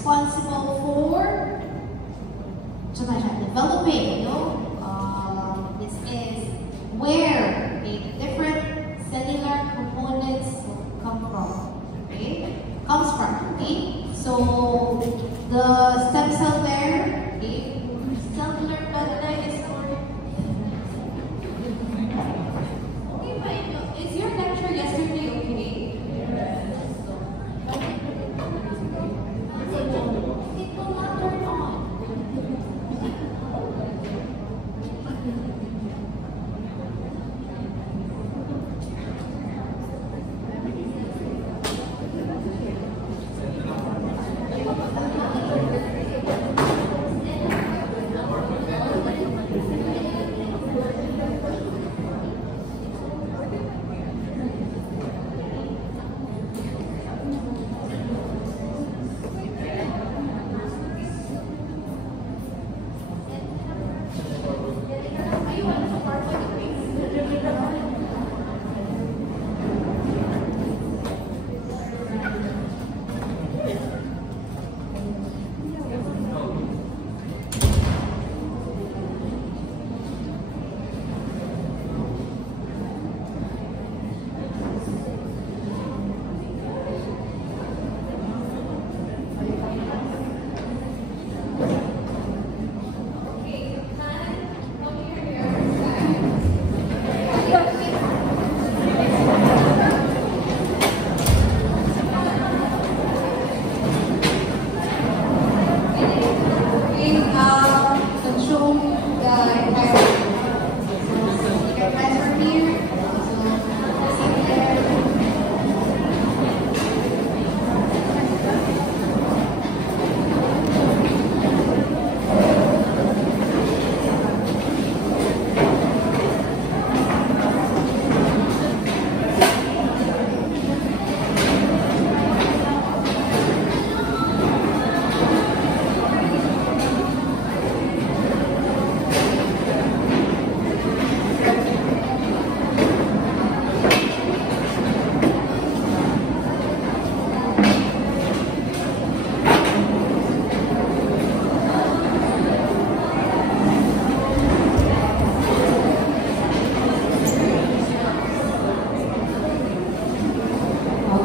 responsible for developing, this is where the different cellular components come from, okay? Comes from, okay? So the stem cell there, okay? Cellular blood type is for. Okay, but is your lecture yesterday okay? It will not turn on.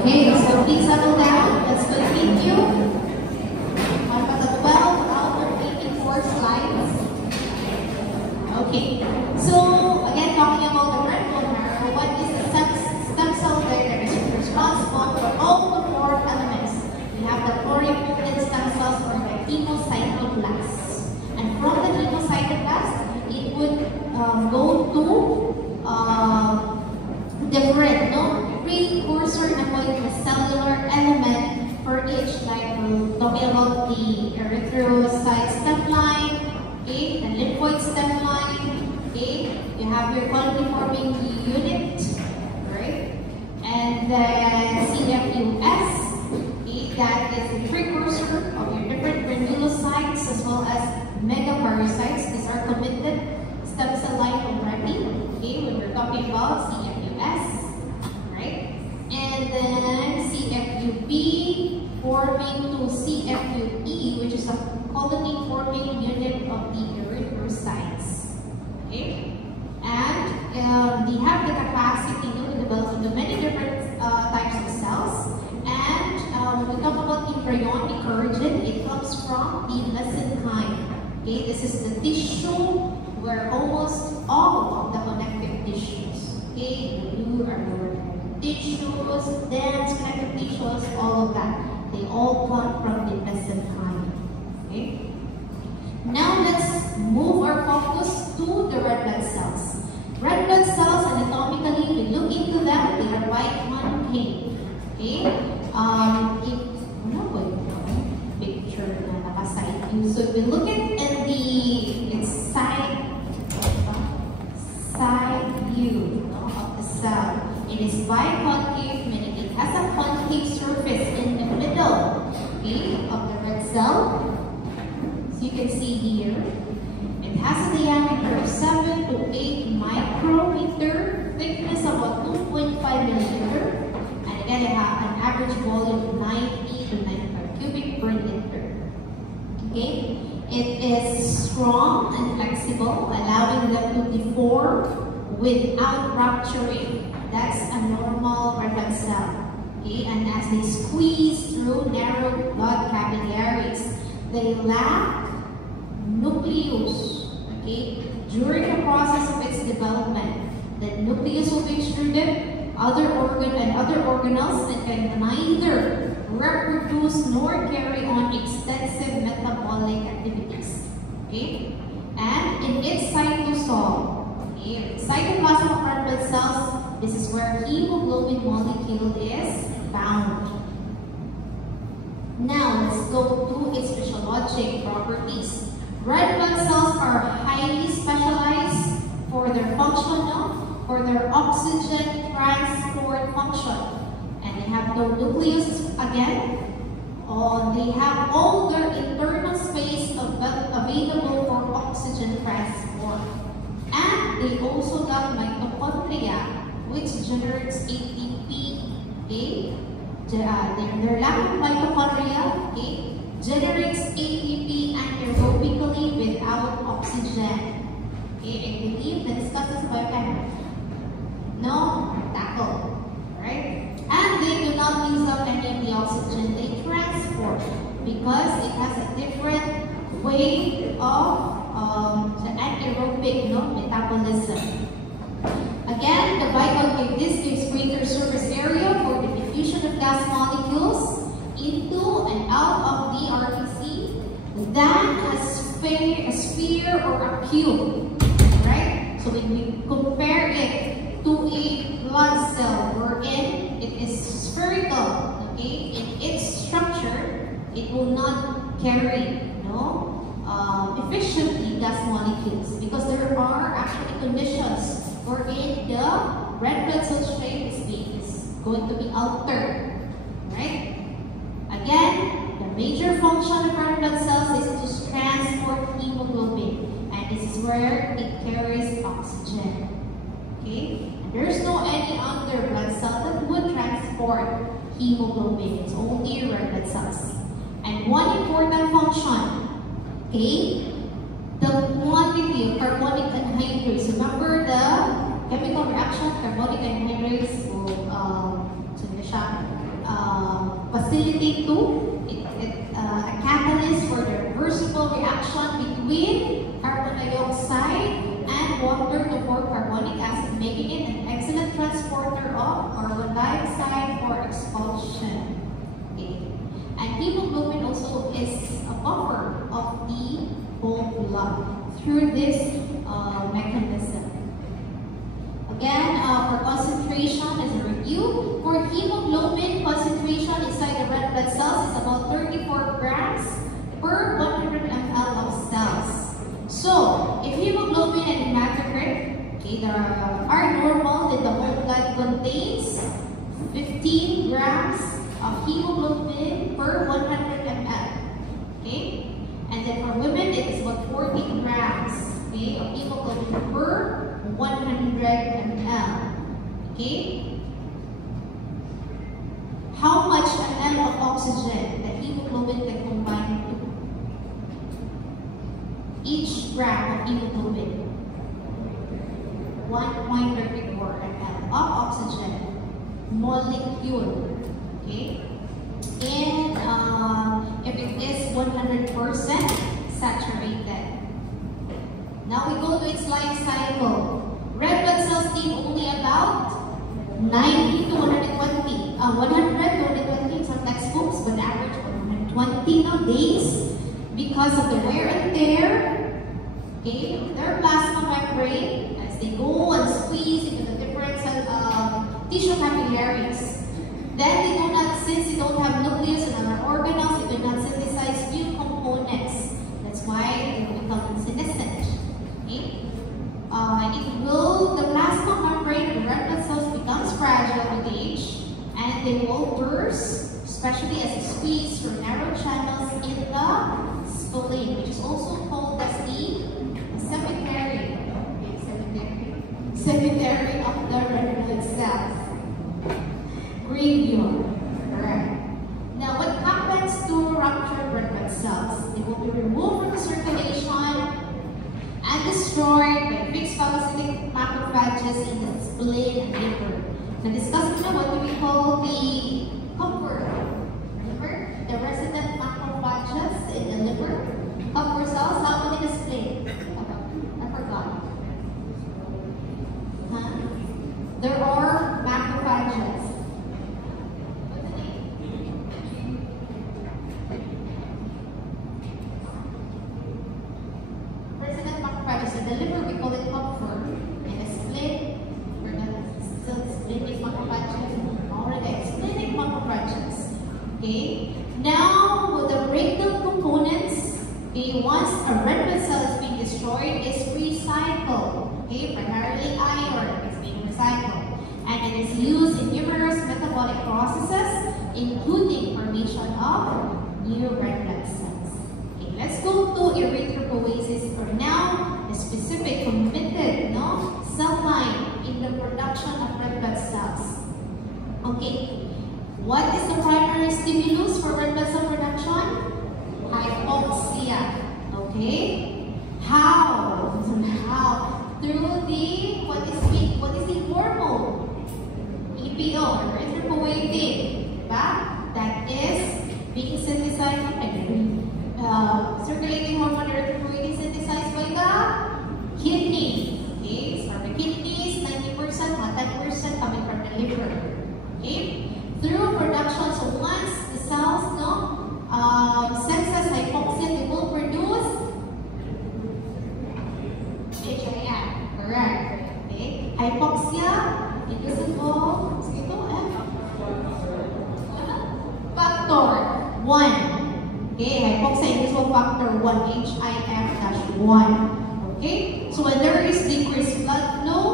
Okay, so please settle down. Let's continue. On the 12 out of 84 slides. Okay, so again, talking about the red bone marrow, what is the stem cell there that is responsible for all the four elements? We have the pluripotent stem cells or the hemocytoblasts. And from the hemocytoblasts, it would go to different, precursor na po yung cellular element for each, like we're talking about the erythrocyte stem line, okay, the lymphoid stem line, okay, you have your colony forming unit, right, and then CFUS, okay, that is the precursor of your different granulocytes as well as megakaryocytes. These are committed stem cell line already, okay, when we're talking about CFUS. And then CFUB forming to CFUE, which is a colony-forming unit of the erythrocytes. Okay? And they have the capacity to develop into many different types of cells. And when we talk about embryonic origin, it comes from the mesenchyme. Okay? This is the tissue where almost all of the connective tissues, okay, the blue are lower tissues, dense connective tissues, all of that. They all come from the mesenchyme. Okay? Now let's move our focus to the red blood cells. Red blood cells, anatomically, we look into them, they are biconcave. Okay? Picture na naka-side view. So if we look at it's side view of the cell. It is biconcave, meaning it has a concave surface in the middle, okay, of the red cell. So you can see here, it has a diameter of 7 to 8 micrometer, thickness of about 2.5 millimeter, and again it has an average volume of 90 to 95 cubic per liter. It is strong and flexible, allowing them to deform without rupturing. That's a normal red blood cell. Okay? And as they squeeze through narrow blood capillaries, they lack nucleus. Okay? During the process of its development, the nucleus will be extruded, other organelles, and can neither reproduce nor carry on extensive metabolic activities. Okay? And in its cytosol, okay, cytoplasm of red blood cells, this is where hemoglobin molecule is found. Now, let's go to its physiologic properties. Red blood cells are highly specialized for their oxygen transport function. And they have no nucleus again. They have all their internal space available for oxygen transport. And they also got mitochondria, which generates ATP. Okay? Their lack of mitochondria, okay, generates ATP anaerobically without oxygen. Okay, I believe that discusses biochemistry. No? Tackle. Right? And they do not use up any of the oxygen they transport because it has a different way of the anaerobic metabolism. Again, the vital this gives greater surface area for the diffusion of gas molecules into and out of the RBC than a sphere or a cube. Right? So when we compare it to a blood cell wherein it is spherical, okay, in its structure, it will not carry efficiently gas molecules because there are actually conditions wherein the red blood cell shape is going to be altered. Right? Again, the major function of red blood cells is to transport hemoglobin, and this is where it carries oxygen. Okay? And there's no any other blood cell that would transport hemoglobin. It's only red blood cells. And one important function, okay, the quantity of carbonic anhydrase. Remember the chemical reaction, carbonic anhydrase will facilitate a catalyst for the reversible reaction between carbon dioxide and water to form carbonic acid, making it an excellent transporter of carbon dioxide for expulsion. Okay. And hemoglobin also is a buffer of the whole blood through this mechanism. Again, for concentration as a review, for hemoglobin concentration inside the red blood cells is about 34 grams per 100 ml of cells. So, if hemoglobin and hematocrit, okay, are normal, then the whole blood contains 15 grams of hemoglobin per 100 ml. Okay? And then for women, it is about 40 grams, okay, of hemoglobin per 100 ml. Okay? How much ml of oxygen that hemoglobin can combine to? Each gram of hemoglobin, 1.34 ml of oxygen molecule. Okay? And if it is 100% saturated. Now we go to its life cycle. Red blood cells need only about 90 to 120, 100 to 120 in some textbooks, but average 120 nowadays because of the wear and tear, okay, of their plasma membrane as they go and squeeze into the different tissue capillaries. Then they do not, since they don't have nucleus and other organelles, they do not synthesize new components. That's why they become senescent. Okay? The plasma membrane of the red blood cells becomes fragile with age, and they will burst, especially as they squeeze through narrow channels in the spleen, which is also called as the cemetery. Okay, cemetery of the red blood cells. Graveyard. Alright. Now, what happens to ruptured red blood cells? They will be removed from the circulation macrophages in the spleen and liver. Na-discuss na what do we call the Kupffer. Remember? The resident macrophages in the liver. Kupffer cells, how many in the spleen? I forgot. Huh? There are macrophages. What's the name? Resident macrophages in the liver, we call it Kupffer. In the spleen, we're not still splenic macrophages. Already splenic macrophages. Okay. Now, with the breakdown components, okay, once a red blood cell is being destroyed, it's recycled. Okay, primarily iron is being recycled, and it is used in numerous metabolic processes, including formation of new red blood cells. Okay, let's go to erythropoiesis for now, a specific committed cell line in the production of red blood cells. Okay, what is the primary stimulus for red blood cell production? Hypoxia. Okay, how? Through the what is the hormone? EPO, erythropoietin, that is being synthesized circulating hormone erythropoietin synthesized by the kidney. Okay, so the kidneys 90%, 10% coming from the liver. Okay, through production. So once the cells senses hypoxia, they will produce HIF. Correct. Okay, hypoxia, it is involved. Factor 1. Okay, hypoxia inducible factor 1, HIF-1. Okay, so when there is decreased blood flow,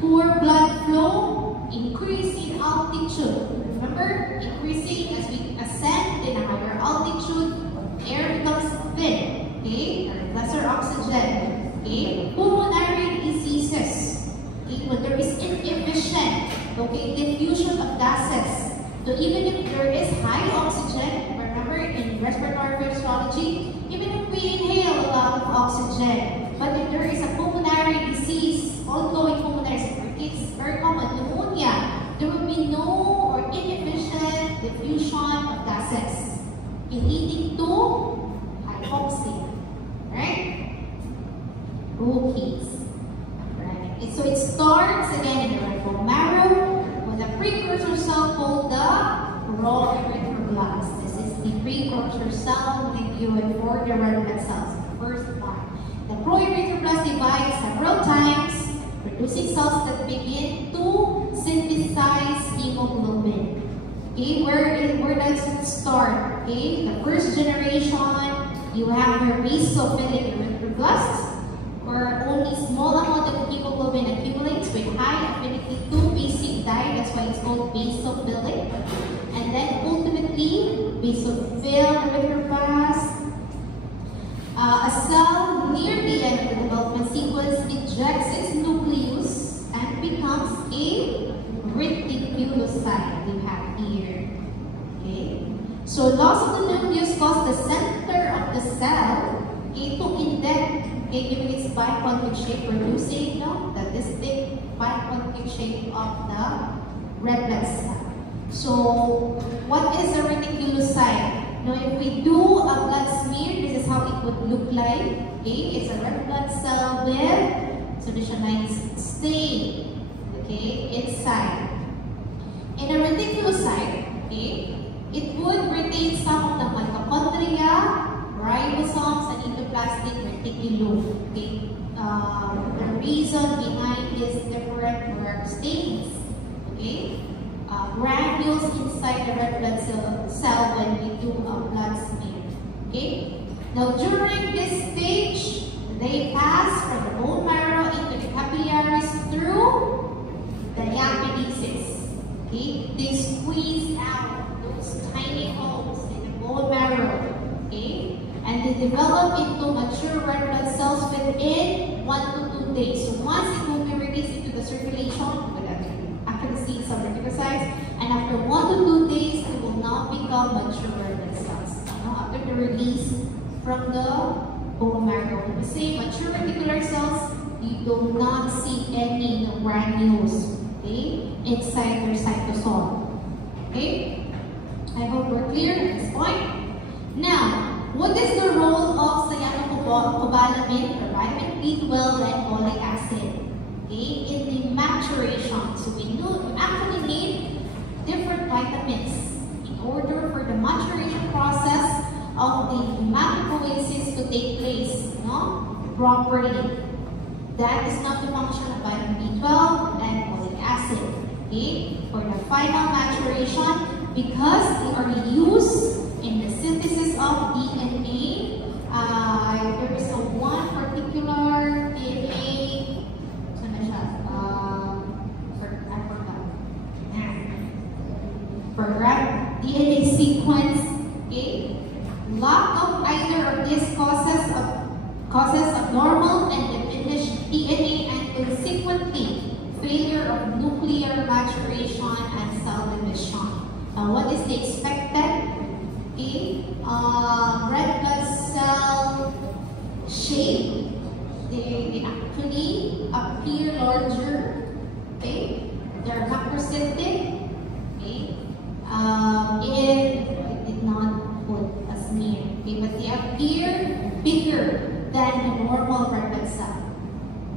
poor blood flow, increase in altitude. Remember, increasing as we ascend in a higher altitude, air becomes thin. Okay, or lesser oxygen. Okay, pulmonary diseases. Okay, when there is inefficient, diffusion of gases. So even if there is high oxygen, remember in respiratory physiology, even if we inhale a lot of oxygen, but if there is a pulmonary disease, ongoing pulmonary disease, it's very common, pneumonia, there will be no or inefficient diffusion of gases, leading to hypoxia, right? Rookies. Right. So it starts again in the bone marrow with a precursor cell called the pro-erythroblasts. This is the precursor cell we view it for the red blood cells, the first one. The pro-erythroblast divides several times, producing cells that begin to synthesize hemoglobin. Okay, where does it start? Okay, the first generation, you have your basophilic erythroblasts, where only small amount of hemoglobin accumulates with high affinity to basic dye. That's why it's called basophilic. And then ultimately, basophil erythroblasts. A cell near the end of the development sequence ejects its nucleus and becomes a reticulocyte we have here. Okay. So loss of the nucleus causes the center of the cell to indent, giving its bicontic shape, producing the distinct bicontic shape of the red blood cell. So what is a reticulocyte? Now, if we do a blood smear, this is how it would look like. Okay, it's a red blood cell with solutionized stain. Okay, inside. In a reticulocyte, okay, it would retain some of the mitochondria, ribosomes, and endoplasmic reticulum. Okay, the reason behind this different were stains. Okay. Granules inside the red blood cell when we do a blood smear. Okay? Now, during this stage, they pass from the bone marrow into the capillaries through the diapedesis. Okay? They squeeze out those tiny holes in the bone marrow. Okay? And they develop into mature red blood cells within 1 to 2 days. So once it will be released into the circulation, accuracy some reticulocytes, and after 1 to 2 days, it will now become mature red blood cells. After the release from the bone marrow, when we say mature reticular cells, you do not see any granules, okay, inside their cytosol. Okay? I hope we're clear at this point. Now, what is the role of cyanocobalamin or vitamin B12 and folic acid? Okay, in the maturation. So we actually need different vitamins in order for the maturation process of the hematopoiesis to take place, properly. That is not the function of vitamin B12 and folic acid. Okay, for the final maturation, because they are used in the synthesis of DNA. There is one particular DNA. For DNA sequence, okay? Lack of either of these causes abnormal and diminished DNA and consequently failure of nuclear maturation and cell division. Now, what is the expected? Okay, red blood cell shape. They actually appear larger. Okay, they're macrocytic. Okay, it did not put as near. Okay, but they appear bigger than a normal red blood cell.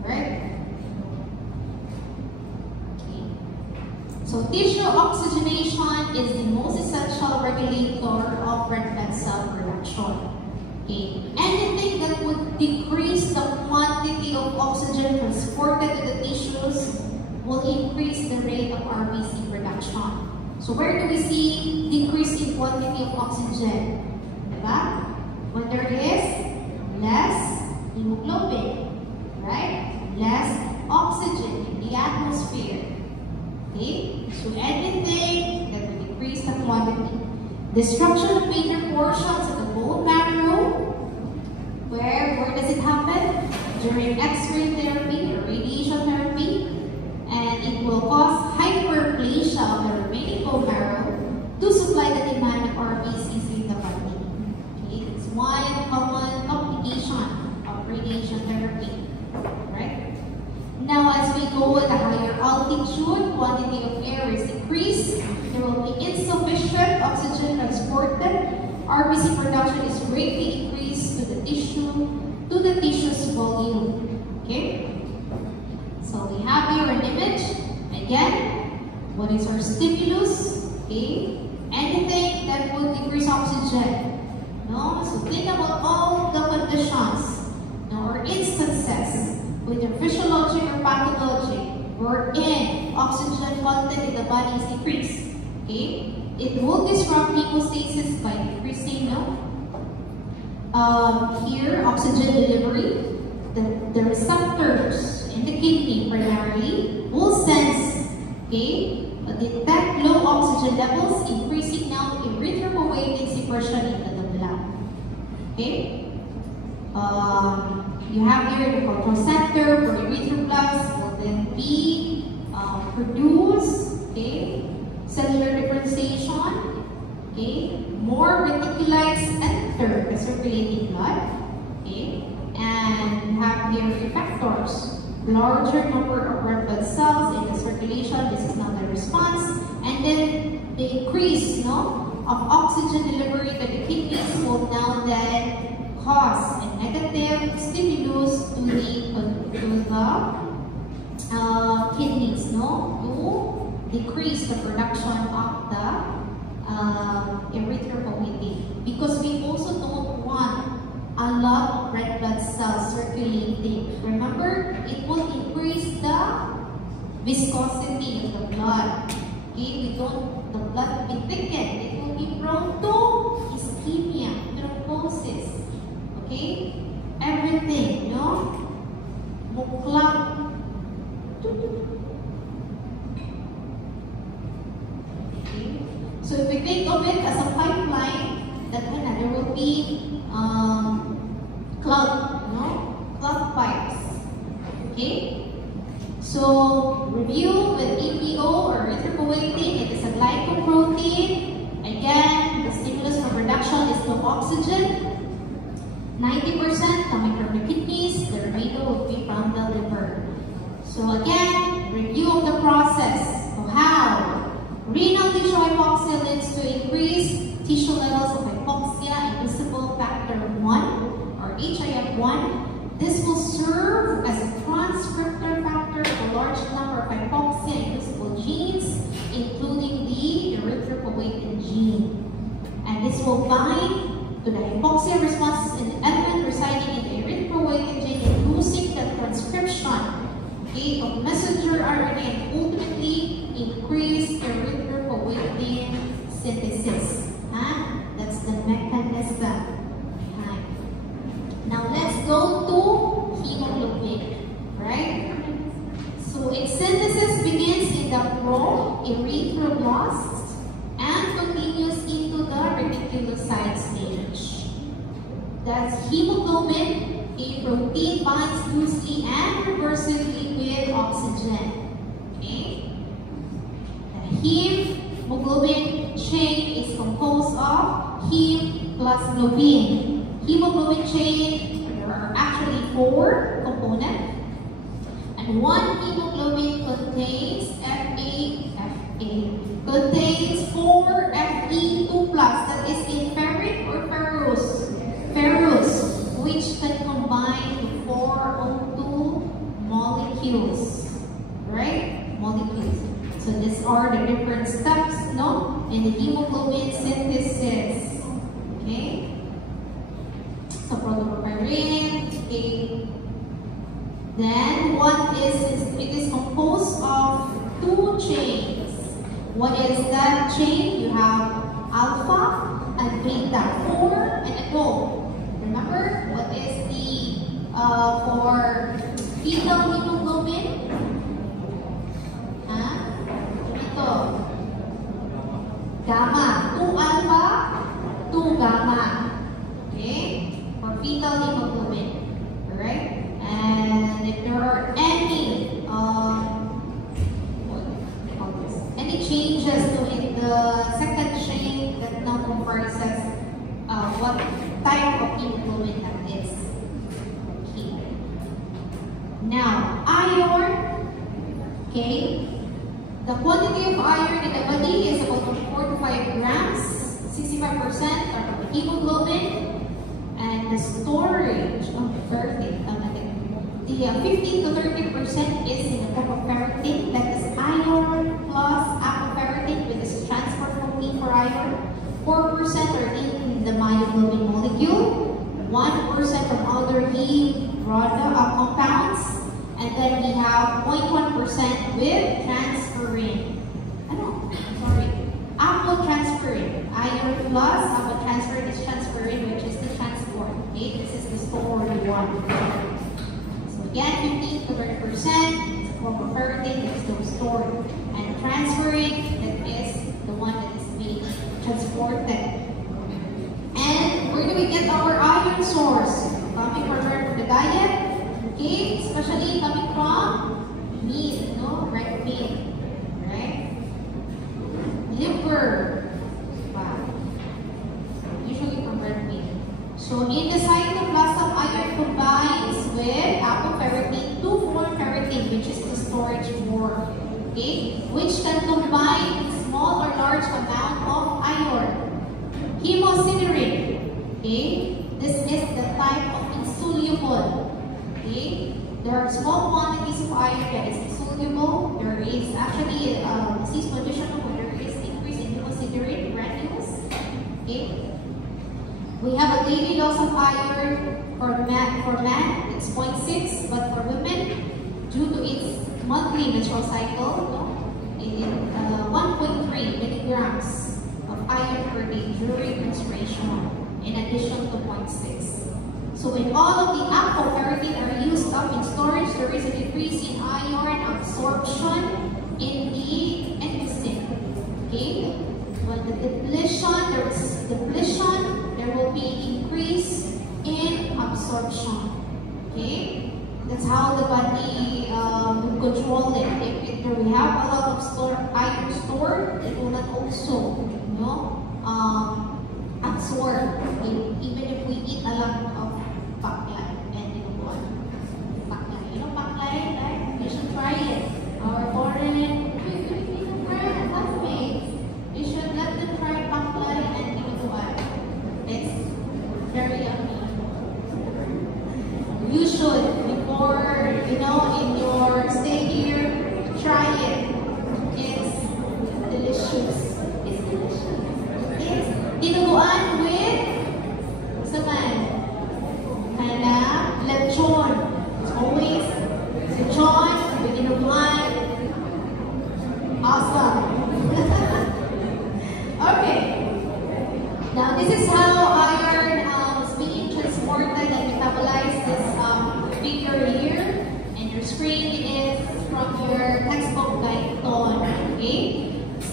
Right? So tissue oxygenation is the most essential regulator of red blood cell production. Okay. Anything that would decrease the quantity of oxygen transported to the tissues will increase the rate of RBC production. So where do we see decrease in quantity of oxygen? Diba? When there is less hemoglobin, right? Less oxygen in the atmosphere. Okay, so anything that will decrease the quantity. Destruction of major portions of the bone marrow. Where does it happen? During X-ray therapy or radiation therapy. And it will cause hyperplasia of the remaining bone marrow to supply the demand of RBCs in the body. Okay, it's one common complication of radiation therapy. Right? Now, as we go at a higher altitude, quantity of air is decreased. There will be insufficient oxygen transported. RBC production is greatly increased to the tissue's volume. Okay. So we have here an image. Again, what is our stimulus? Okay. Anything that would decrease oxygen. No. So think about all the conditions, or instances, whether physiologic or pathologic, wherein oxygen content in the body is decreased. Okay? It will disrupt hemostasis by decreasing here oxygen delivery. The receptors in the kidney primarily will sense, detect low oxygen levels, increasing now erythropoietin secretion into the blood. Okay? You have here the control center for erythroblasts will then be produce, cellular differentiation, more reticulites enter the circulating blood, and you have here effectors, larger number of red blood cells in the circulation. This is not the response, and then the increase of oxygen delivery to the kidneys will now then cause a negative stimulus to the kidneys, to decrease the production of the erythropoietin, because we also don't want a lot of red blood cells circulating. Remember, it will increase the viscosity of the blood. We don't, the blood will be thickened. It will be prone to ischemia, thrombosis. Everything, Muklang. So if we think of it as a pipeline, there will be clog pipes. So review with EPO or erythropoietin. It is a glycoprotein. Again, the stimulus for production is low oxygen. 90% coming from the kidneys. The remainder will be from the liver. So again, review of the process. So how? Renal tissue hypoxia leads to increased tissue levels of hypoxia inducible factor 1 or HIF1. This will serve as a transcriptor factor for a large number of hypoxia inducible genes, including the erythropoietin gene. And this will bind to the hypoxia responses in the element residing in the erythropoietin gene, inducing the transcription of messenger RNA and ultimately increase erythropoietin synthesis. That's the mechanism. Now let's go to hemoglobin, right? So its synthesis begins in the pro-erythroblasts and continues into the reticulocyte stage. That's hemoglobin, a protein binds loosely and reversibly with oxygen. Okay? The hemoglobin chain is composed of heme plus globin. Hemoglobin chain, there are actually 4 components, and one hemoglobin contains contains 4 Fe2+, that is in ferric or ferrous? Ferrous, which can combine to 4 O2 molecules, right? Molecules. So these are the different steps, no, in the hemoglobin synthesis. Okay. So protoporphyrin, okay. Then it is composed of 2 chains. What is that chain? You have alpha and beta, 4 and a gold. Remember what is the for fetal hemoglobin? Ito. Gamma. 2 alpha, 2 gamma. Okay? For fetal hemoglobin. Alright? And if there are any changes in the second chain, that now comprises what type of hemoglobin that is. Okay. Now, iron. Okay. The quantity of iron in the body is about 4 to 5 grams. 65% are of hemoglobin. And the storage of ferritin, the 15 to 30% is in the form of ferritin, that is iron plus apoferritin, which is transport protein for iron. 4% are in the myoglobin molecule, 1% from other heme compounds, and then we have 0.1% with transferrin. Apotransferrin. Iron plus apotransferrin is transferrin, which is the transport. Okay, this is the stored one. So again, 15 to 30% for ferritin is the stored, and transferrin, that is the one that is being transported. And where do we get our iron source? Coming from the diet, okay, especially coming from meat, no, red meat, right? Liver, wow, usually from red meat. So in the cytoplasm, iron combines with apoferritin to form ferritin, which is the storage form, okay, which can combine in small or large amount of iron. Hemosiderin, okay, this is the type of insoluble, okay. There are small quantities of iron that is insoluble. There is actually a disease condition where there is increase in hemosiderin granules, okay. We have a daily dose of iron for men, it's 0.6, but for women, due to its monthly menstrual cycle, 1.3 milligrams of iron per day during menstruation, in addition to 0.6. So when all of the apoferritin are used up in storage, there is a decrease in iron absorption in the intestine. Okay? When the depletion, there will be increase in absorption. Okay? That's how the body will control it. If we have a lot of iron stored, it will not also, absorb. Even if we eat a lot of pakla and pakla. You know pakla?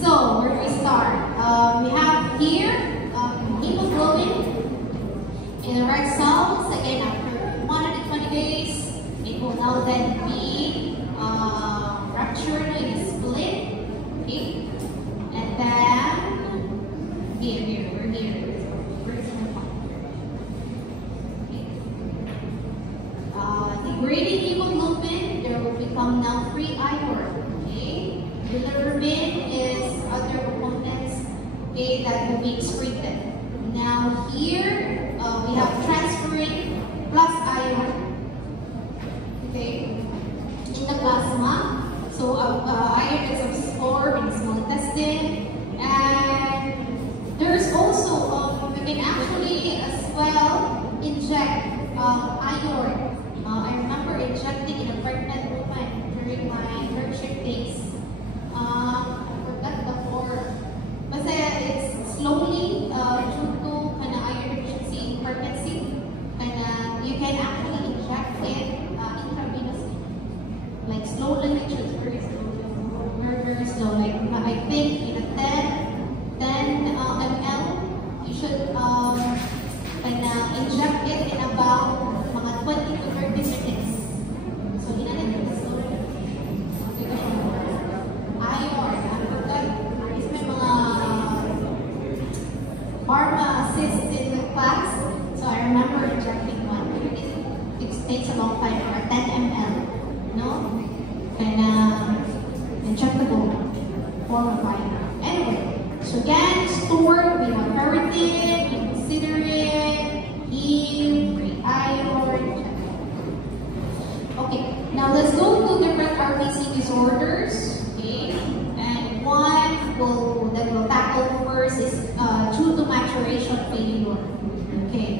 So, where do we start? We have here hemoglobin in the red cells. Again, after 120 days, it will now then be ruptured in a split. Okay? And then, we're here. Degrading hemoglobin, there will become now free iron. Okay? Bilirubin is other components, okay, that will be excreted. Now here we have transferring plus iron, okay, in the plasma. So iron is absorbed in the small intestine, and there's also we can actually as well inject iron. I remember injecting in a pregnant woman during my internship days. I forgot the form. But it's slowly due to kind of iron deficiency in pregnancy, and you can actually inject it intravenously, like slowly, which is very slow, very slow. Like I think in a 10 ml, you should kind of inject it in about 20 to 30 minutes. So in a slowly. Pharma assist in the class, so I remember injecting one. It takes a long time, or 10 ml, no? And injectable form of iron. Anyway, so again, stored, we have ferritin, we consider it, heme, free iron. Okay, now let's go to different RBC disorders. Okay, and one that we'll tackle first is due to maturation failure. Okay,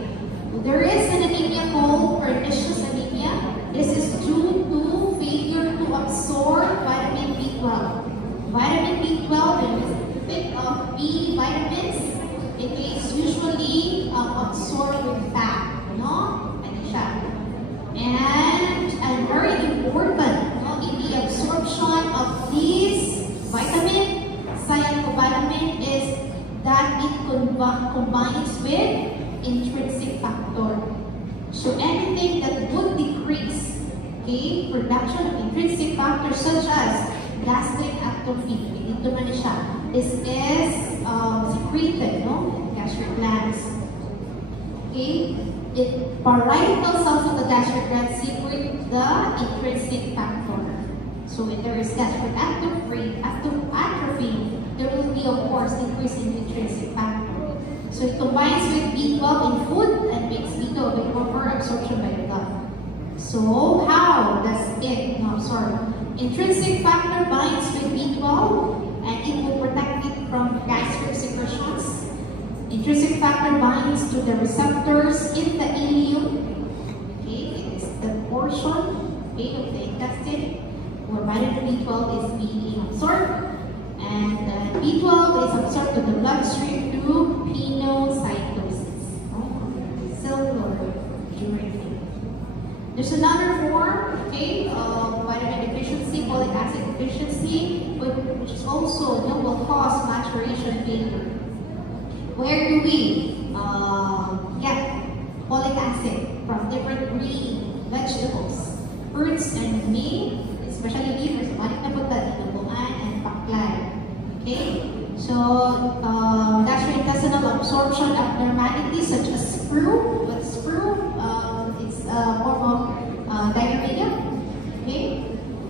there is an anemia called pernicious anemia. This is due to failure to absorb vitamin B12. Vitamin B12, when we think of B vitamins, it is usually absorbed with fat, no? And very important, no? In the absorption of these vitamin, cyanocobalamin is that it combines with intrinsic factor. So anything that would decrease, okay, production of intrinsic factors such as gastric atrophy, this is secreted, no? Gastric glands. Okay, parietal cells of the gastric glands secrete the intrinsic factor. So when there is gastric atrophy, there will be, of course, increase in intrinsic factor. So it combines with B12 in food and makes B12 with proper absorption by the gut. So how does it absorb? Intrinsic factor binds with B12 and it will protect it from gastric secretions. Intrinsic factor binds to the receptors in the ileum. Okay, it is the portion, okay, of the intestine where vitamin B12 is being absorbed. And B12 is absorbed to the bloodstream through pinocytosis, cellular urine. There's another form, okay, of vitamin deficiency, folic acid deficiency, which is also will cause maturation failure. Where do we get folic acid? From different green vegetables, fruits, and meat, especially meat, there's dinuguan and paklay. Okay, so gastrointestinal absorption abnormalities such as sprue. What's sprue? It's a form of diarrhea. Okay,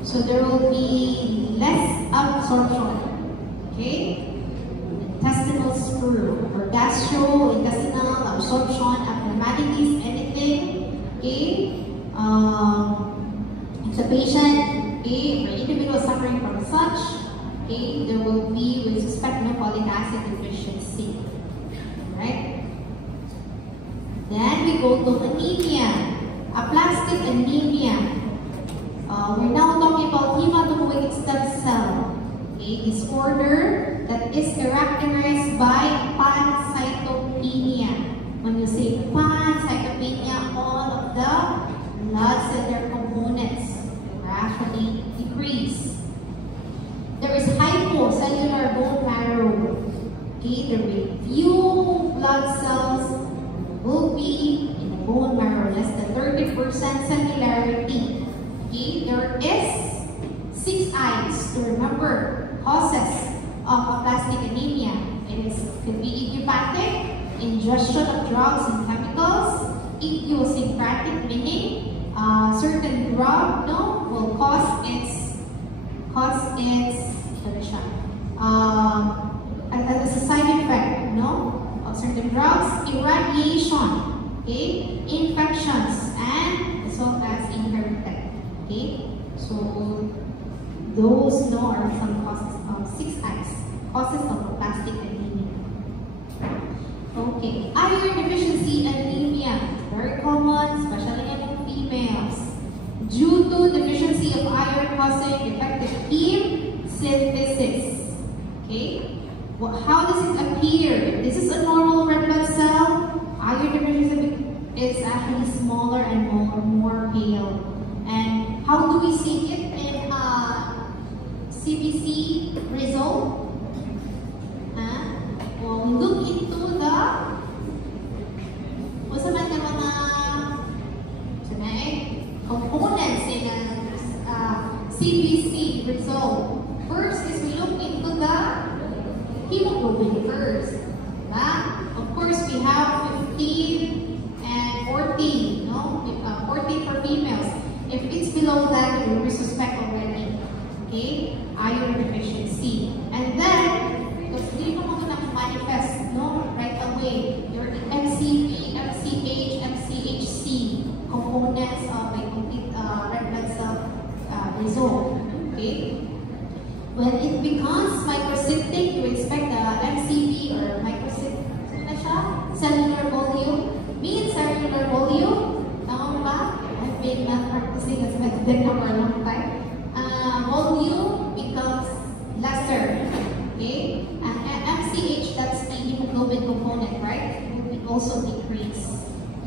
so there will be less absorption. Okay, intestinal sprue or gastrointestinal absorption abnormalities. Anything. Okay, it's a patient. Okay, or individual suffering from such. Okay, there will be, we suspect, no folic acid deficiency. Right? Then we go to anemia, aplastic anemia. We're now talking about hematopoietic stem cell, okay, disorder that is characterized by pancytopenia. When you say pancytopenia, all of the blood cell components gradually decrease. There is hypocellular bone ingestion of drugs and chemicals, idiosyncratic, meaning certain drug will cause its as a side effect of certain drugs, irradiation, okay, infections, and as well as inherited. Okay, so those are some causes of 6I's, causes of aplastic anemia. Okay, iron deficiency anemia, very common, especially among females, due to deficiency of iron causing defective heme synthesis. Okay, how does it appear? If this is a normal red blood cell, iron deficiency is actually smaller and more pale. And how do we see it in CBC result? Well, we look into the components in CBC result. First is we look into the hemoglobin first. Of course, we have 15 and 14, 14 for females. If it's below that, we suspect already, okay, iron deficiency. And then, because hindi mo manifest, right away, your MCV, MCH, MCHC components of a complete red blood cell result, okay. When it becomes microcytic, you expect the MCV or microcytic cellular volume. Means cellular volume, tama ba? I've been practicing as medicine for a long time. Volume becomes lesser, okay? And MCH, that's the hemoglobin component, right? Will also decrease,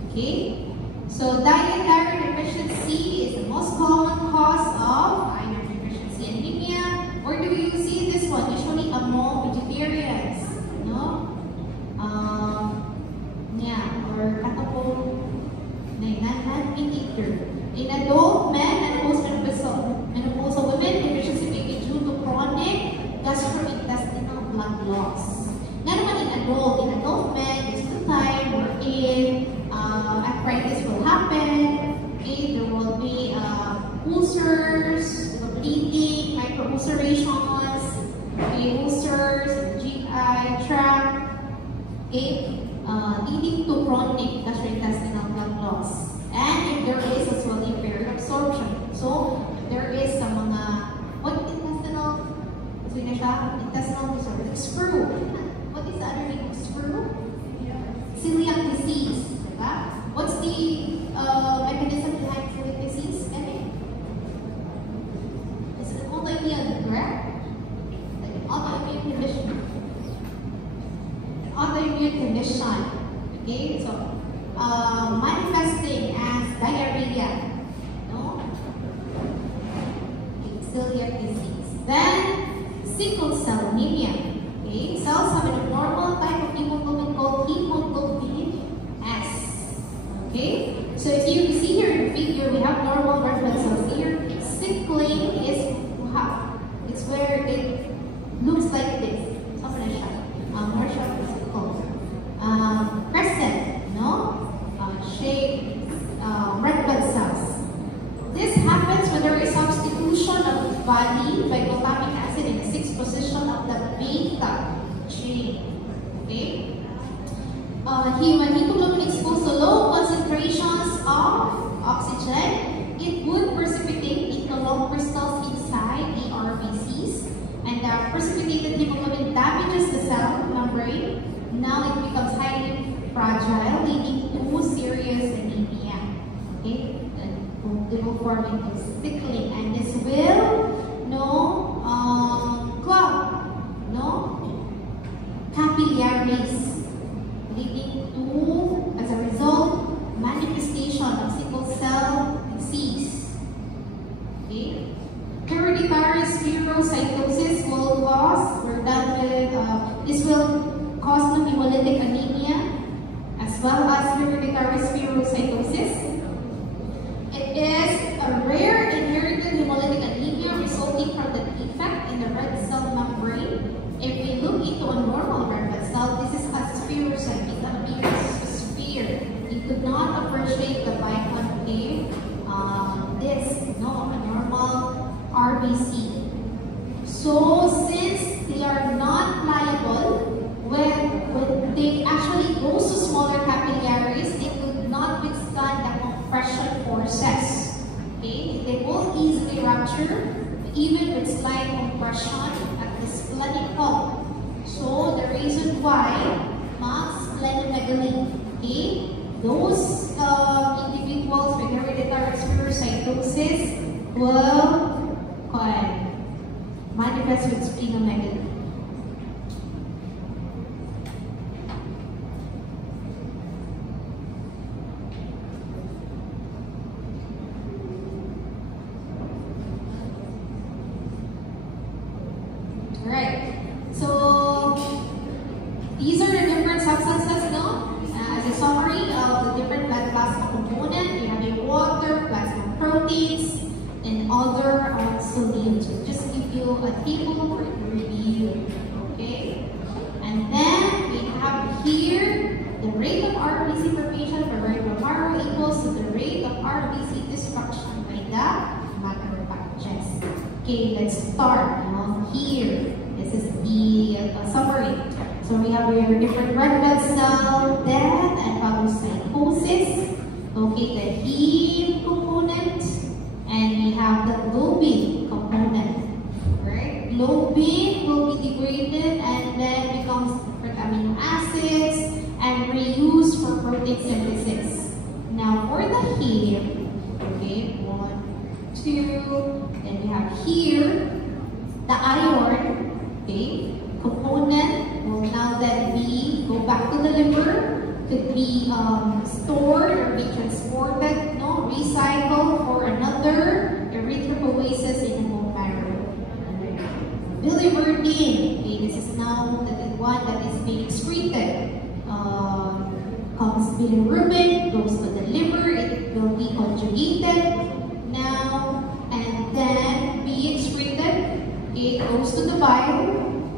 okay? So dietary deficiency is the most common cause of iron deficiency anemia. Where do you see this one? Usually among vegetarians, or non-meat eater. In adult men and menopausal women, deficiency may be due to chronic gastrointestinal blood loss. Not only in adult men, there's the time wherein arthritis will happen. Okay, there will be ulcers, bleeding, micro-ulcerations, ulcers, GI tract, okay, leading to chronic gastrointestinal blood loss. And if there is as well impaired absorption. So, there is some intestinal disorder. Screw. What is the other name of screw? Celiac disease. What's the mechanism behind celiac disease? It's an autoimmune, correct? Autoimmune condition. Autoimmune condition. Okay, so manifesting as diarrhea, celiac disease. Then sickle cell anemia. Okay, cells have an abnormal type of hemoglobin called hemoglobin S. Okay, so if you see here in the figure, we have normal red blood cells here. Sickling is it's where it looks like this. More sharp is called crescent, shaped red blood cells. This happens when there is substitution of body by glutamic acid in the 6th position of the beta chain. Okay. When hemoglobin exposed to low concentrations of oxygen, it would precipitate into long crystals inside the RBCs, and the precipitated hemoglobin damages the cell membrane. Now it becomes highly fragile, leading to serious anemia. Okay, they will form into sickling, and this will clog, capillaries, leading to, as a result, manifestation of sickle cell disease. Okay, hereditary spherocytosis will cause, this will cause hemolytic anemia, as well as hereditary spherocytosis. It is a rare inherited hemolytic anemia resulting from the defect in the red cell membrane. If we look into a normal red blood cell, this is a spherocyte. It appears reason why splenomegaly, okay? Those individuals with hereditary spherocytosis will manifest with splenomegaly. Alright, so these are the different substances, no? As a summary of the different blood plasma components, we have a water, plasma proteins, and other solutes. So just give you a table for review, okay? And then we have here the rate of RBC formation for regular marrow equals to the rate of RBC destruction by the macrophages. Okay, let's start here. This is the summary. So we have your different red blood cell death and phagocytosis. Okay, the heme component, and we have the globin component. Right? Globin will be degraded and then becomes different amino acids and reused for protein synthesis. Now for the heme, okay, 1, 2, then we have here the iron, okay, component will now then go back to the liver, could be stored or be transported, recycled for another erythropoiesis in the bone marrow. Biliverdin, okay, this is now the one that is being excreted. Comes bilirubin, goes to the liver, it will be conjugated now, and then be excreted. It goes to the bile,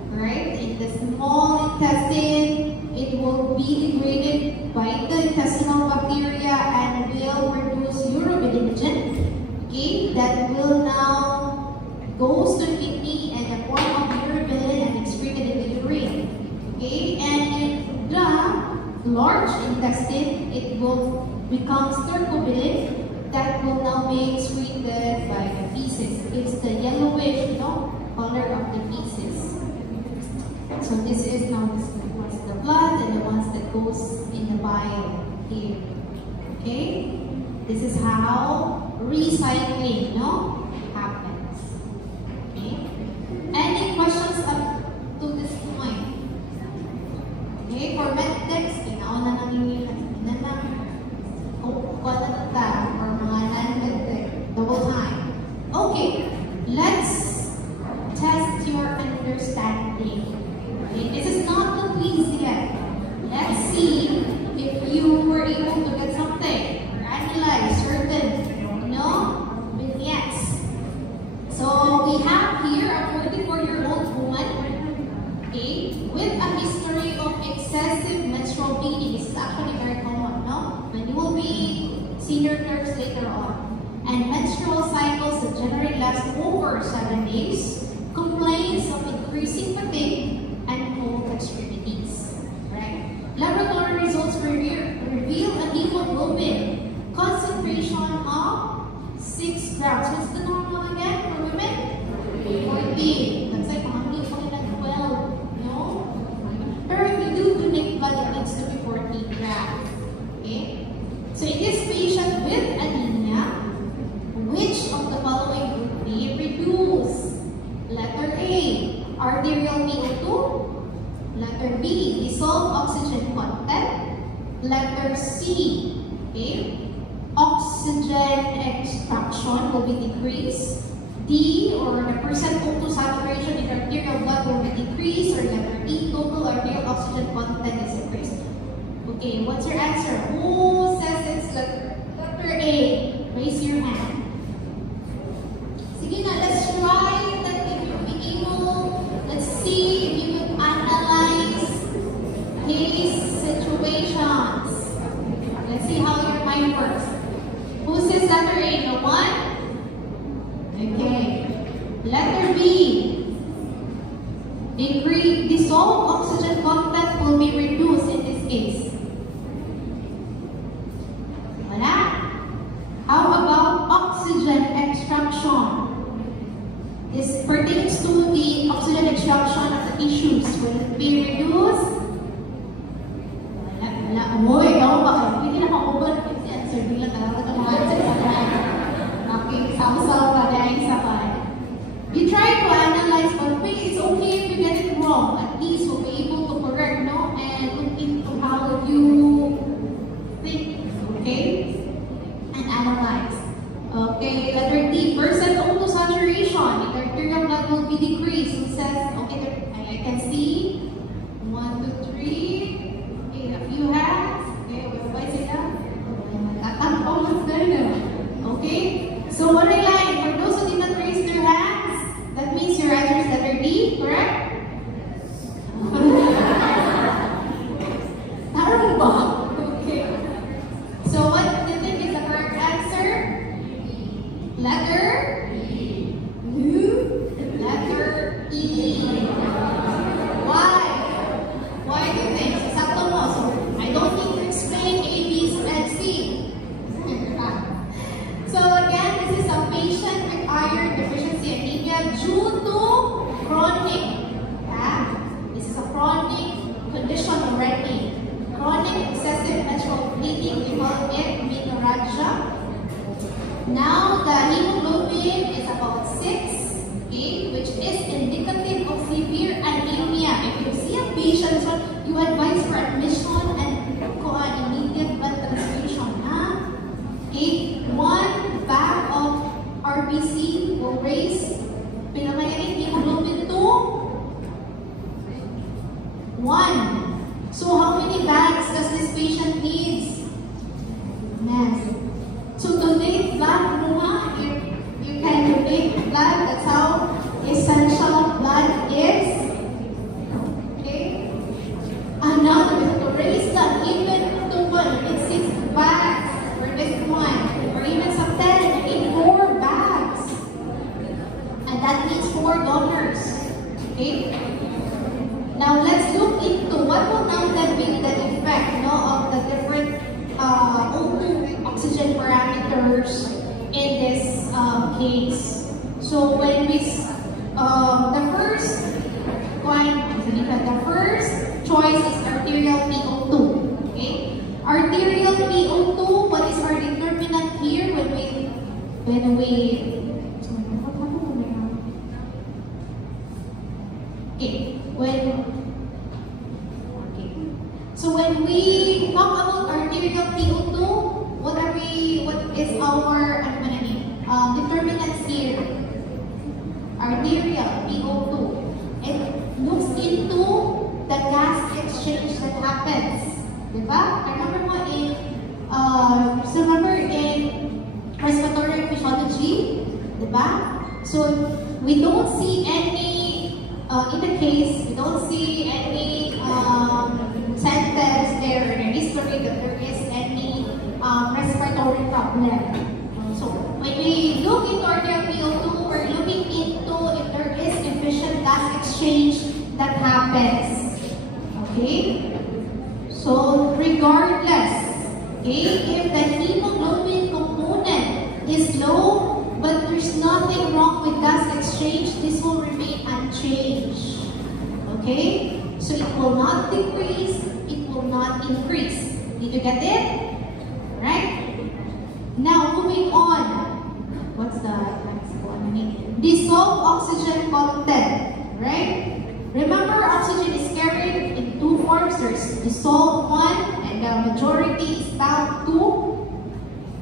right? In the small intestine, it will be degraded by the intestinal bacteria and will produce urobilinogen, okay? That will now goes to the kidney in the form of urobilin and excreted in the urine, okay? And in the large intestine, it will become stercobilin that will now be excreted by the feces. It's the yellowish, color of the feces. So this is now the ones in the blood and the ones that goes in the bile here. Okay? This is how recycling happens. Okay? Any questions up to this point? Okay, for medtex, kinauna namin or mga non-medtech, double time. Okay, let's test your understanding. Okay, this is not complete yet. Let's see if you were able to get something or analyze certain, vignettes. So we have here a 44-year-old woman, okay, with a history of excessive menstrual bleeding. This is actually very common, and you will be senior terms later on. And menstrual cycles that generally last over 7 days, complaints of increasing fatigue and cold extremities. Right? Laboratory results reveal a hemoglobin concentration of 6 grams. What's the normal again for women? 14. That's like 112. No? Pero if you do donate blood, it needs to be 14 grams. Okay? So in this patient with anemia, which of the following would be reduced? Letter A, arterial PO2. Letter B, dissolved oxygen content. Letter C, okay, oxygen extraction will be decreased. D, or the percent O2 saturation in arterial blood will be decreased. Or letter E, total arterial oxygen content is increased. Okay, what's your answer? Who says it's letter A? Raise your hand. Sige na, let's try that if you'll be able. Let's see if you could analyze these situations. Let's see how your mind works. Who says letter A? No one? Okay. Letter B. Dissolved oxygen content will be reduced in this case. How about oxygen extraction? This pertains to the oxygen extraction of the tissues. Will it be reduced? we call it menorrhagia. Now the hemoglobin is about 6, okay, which is indicative of severe anemia. If you see a patient, so you advise for admission and immediate blood transfusion. Okay, 1 bag of RBC will raise hemoglobin to 1. So how many bags does this patient need? Yes. So donate blood, you can donate blood. That's how essential blood is. Okay. And now to raise that even to 1, it's 6 bags for this one, or even some 10, we need 4 bags, and that means 4 donors. Okay. Now let's look into what will now then be the effect, of the different O2 oxygen parameters in this case. So when we the first choice is arterial PO2. Okay, arterial PO2. What is our determinant here when we So when we talk about arterial PO2, what is our determinants here? Arterial PO2. It looks into the gas exchange that happens. Diba? Remember in respiratory physiology? Diba? So we don't see any, in the case, we don't see any sentence there in the history that there is any respiratory problem. So when we look into arterial PO2, we're looking into if there is efficient gas exchange that happens. Okay? So regardless, okay, if the hemoglobin component is low, but there's nothing wrong with gas exchange, this will remain unchanged. Okay? So it will not decrease, it will not increase. Did you get it? Right? Now, moving on. What's the next one? Dissolved oxygen content. Right? Remember, oxygen is carried in 2 forms. There's dissolved one, and the majority is bound to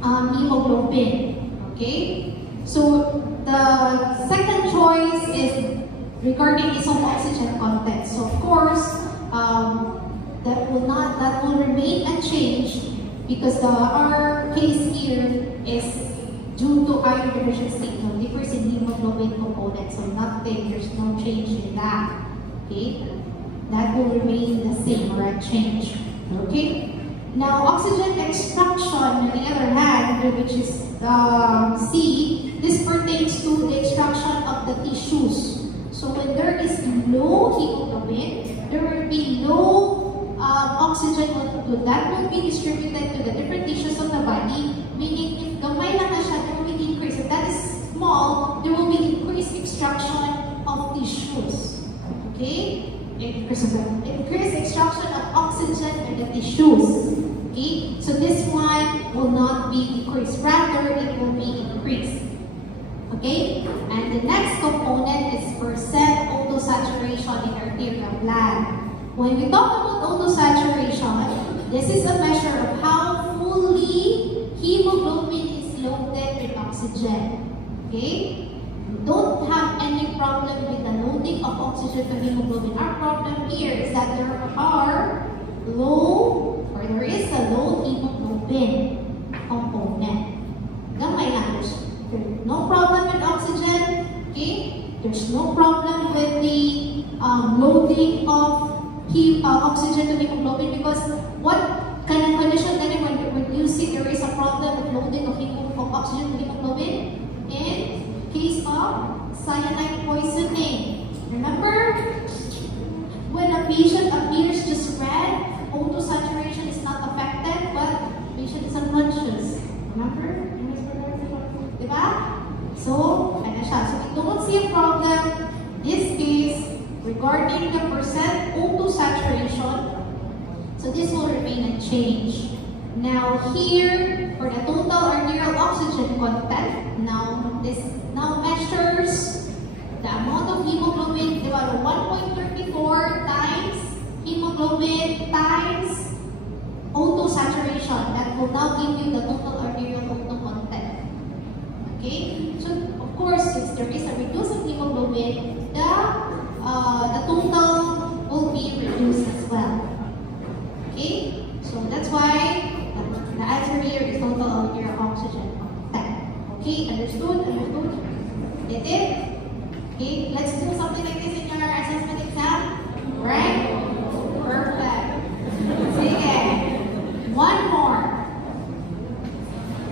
hemoglobin. Okay? So, the second choice is regarding dissolved oxygen content. So of course, that will remain unchanged because our case here is due to iron deficiency, no difference in hemoglobin component. So nothing, there's no change in that. Okay, that will remain the same or unchanged. Okay. Now oxygen extraction, on the other hand, which is C, this pertains to the extraction of the tissues. So when there is low hemoglobin, there will be low oxygen that will be distributed to the different tissues of the body, meaning if gamay lang na siya, there will be increase. If that is small, there will be increased extraction of tissues. Okay? Increased extraction of oxygen in the tissues. Okay? So this one will not be decreased, rather it will be increased. Okay? And the next component is percent autosaturation in arterial blood. When we talk about autosaturation, this is a measure of how fully hemoglobin is loaded with oxygen. Okay? We don't have any problem with the loading of oxygen to hemoglobin. Our problem here is that there is a low hemoglobin component. Gamay lang. There's no problem with oxygen. Okay? There's no problem with the loading of oxygen to hemoglobin, because what kind of condition then when you see there is a problem with loading of oxygen to hemoglobin? In case of cyanide poisoning. Remember? When a patient appears just red, autosaturation is not affected, but the patient is unconscious. Remember? Diba? So, ano siya. So, we don't see a problem in this case regarding the percent autosaturation. So, this will remain unchanged. Now here, for the total arterial oxygen content, this now measures the amount of hemoglobin, diba? 1.34 times hemoglobin times O2 saturation. That will now give you the total arterial O2 content. Okay? So, of course, since there is a reduced of hemoglobin, the total will be reduced as well. Okay? So, that's why the answer here is total arterial oxygen content. Okay? Understood? Understood? Get it? Okay? Let's do something like this in your assessment exam. Right? Perfect. Sige. One more.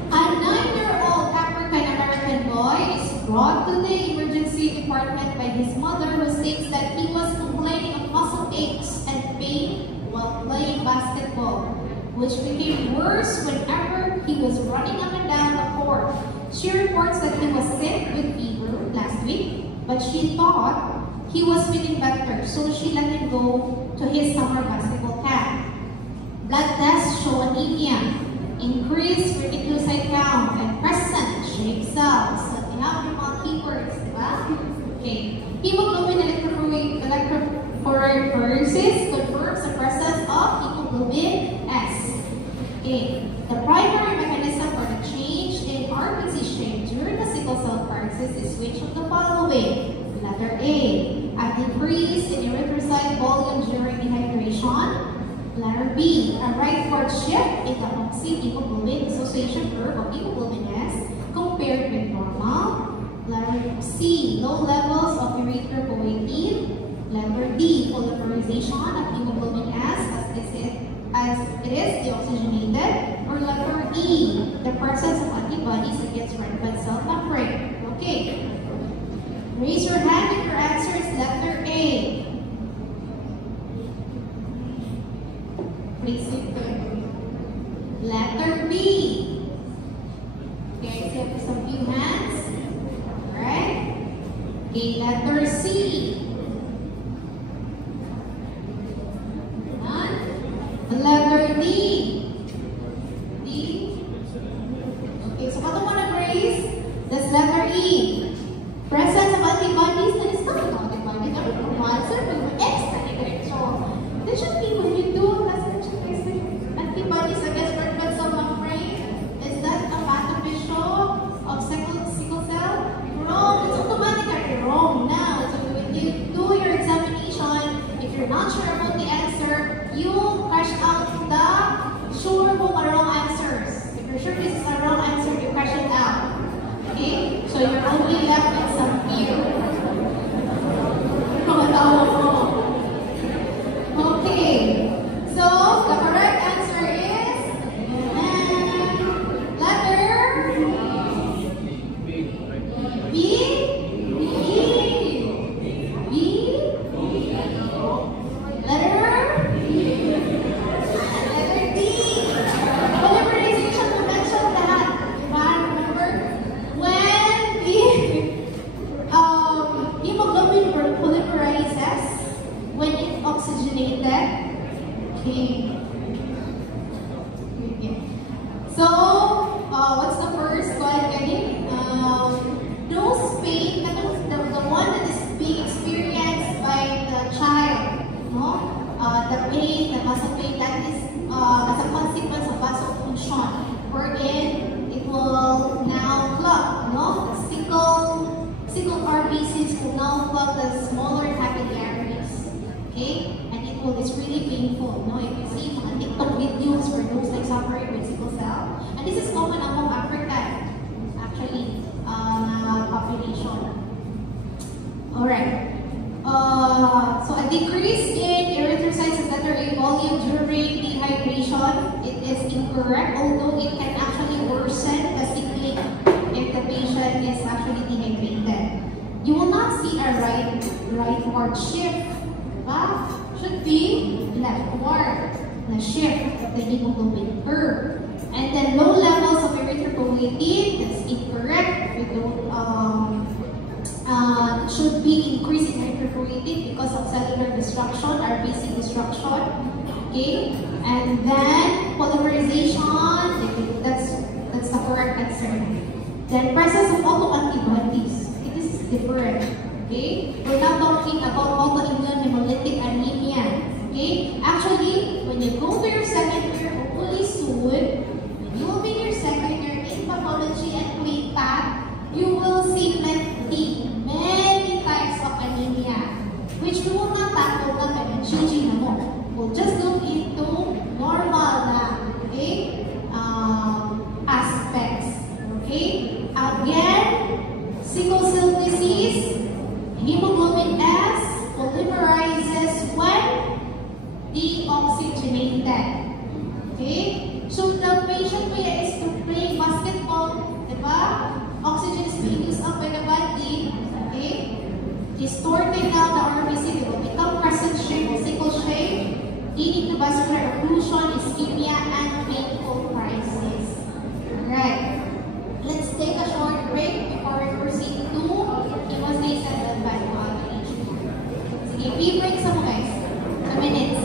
A 9-year-old African-American boy is brought to the emergency department by his mother, who states that he was complaining of muscle aches and pain while playing basketball, which became worse whenever he was running up and down the court. She reports that he was sick with fever last week, but she thought he was feeling better, so she let him go to his summer basketball camp. Blood tests show anemia, increased reticulocyte count, and present shaped cells. So, tingnan yung mga keywords, di ba? Okay. Hemoglobin electrophoresis confirms the presence of hemoglobin S. Okay. The primary mechanism for the change in RBC shape during the sickle cell crisis is which of the following? Letter A, a decrease in erythrocyte volume during dehydration. Letter B, a rightward shift in the oxy-hemoglobin association curve of hemoglobin S compared with normal. Letter C, low levels of erythropoietin. Letter D, polymerization of hemoglobin S as it is deoxygenated. Or letter E, the presence of antibodies against red blood cell membrane. Okay. Raise your hand if your answer is letter A. Please sit there. Letter B. Okay, I see some few hands. Alright. Okay, letter C. None. Letter D. D. Okay, so what do you want to raise? That's letter E. Presence of antibodies, that is not antibodies. Every answer will be X negative. So, this should be when you do antibodies against red blood cell membrane. Is that a pathophysical of sickle cell? Wrong. It's automatically wrong now. So, when you do your examination, if you're not sure about the answer, you crash out the sure mo wrong answers. If you're sure this is a wrong answer, you crash it out. Okay? So you're only left with some fear. Okay. So the correct answer is letter B. Letter D. Polymerization potential lahat. Remember? When the hemoglobin polymerizes when it's oxygenated. Okay. So, what's the first one again? Nose pain, the one that is being experienced by the child. No? The pain, the muscle pain, that is as a consequence of vasofunction, wherein it will now clog. No? The sickle RBCs will now clog the smaller capillaries. Okay? And it's really painful. No? If you see mga TikTok videos where those like suffering with sickle cell, and this is common among African, actually, population. Alright. So a decrease in erythrocytes and letter A volume during dehydration, it is incorrect, although it can actually worsen the sickling if the patient is actually dehydrated. You will not see a rightward shift, but should be leftward, the shift of the hemoglobin curve. And then low levels of erythropoietin, that's incorrect. We don't, should be increasing erythropoietin because of cellular destruction, RBC destruction. destruction. Okay, and then polymerization. That's the correct answer. Then presence of autoantibodies. Okay, this is different. Okay, we're not talking about autoimmune hemolytic anemia. Okay, actually, when you go to your second year, hopefully soon, you will be in your second year in pathology and QA path, you will see many types of anemia, which we will not tackle na kaya GG na mo. We'll just look into normal na, okay, aspects. Okay, again, sickle cell disease, hemoglobin S polymerizes when deoxygenated. Okay, so the patient is to play basketball, diba? Oxygen is being used up by the body. Okay, distorting now the RBC, they will become crescent shape or sickle shape, leading to vascular occlusion, ischemia, and painful crisis. Alright, let's take a short break before we proceed to hemostasis and bioalkylation. Sige, pre-break sa mo guys. A minute.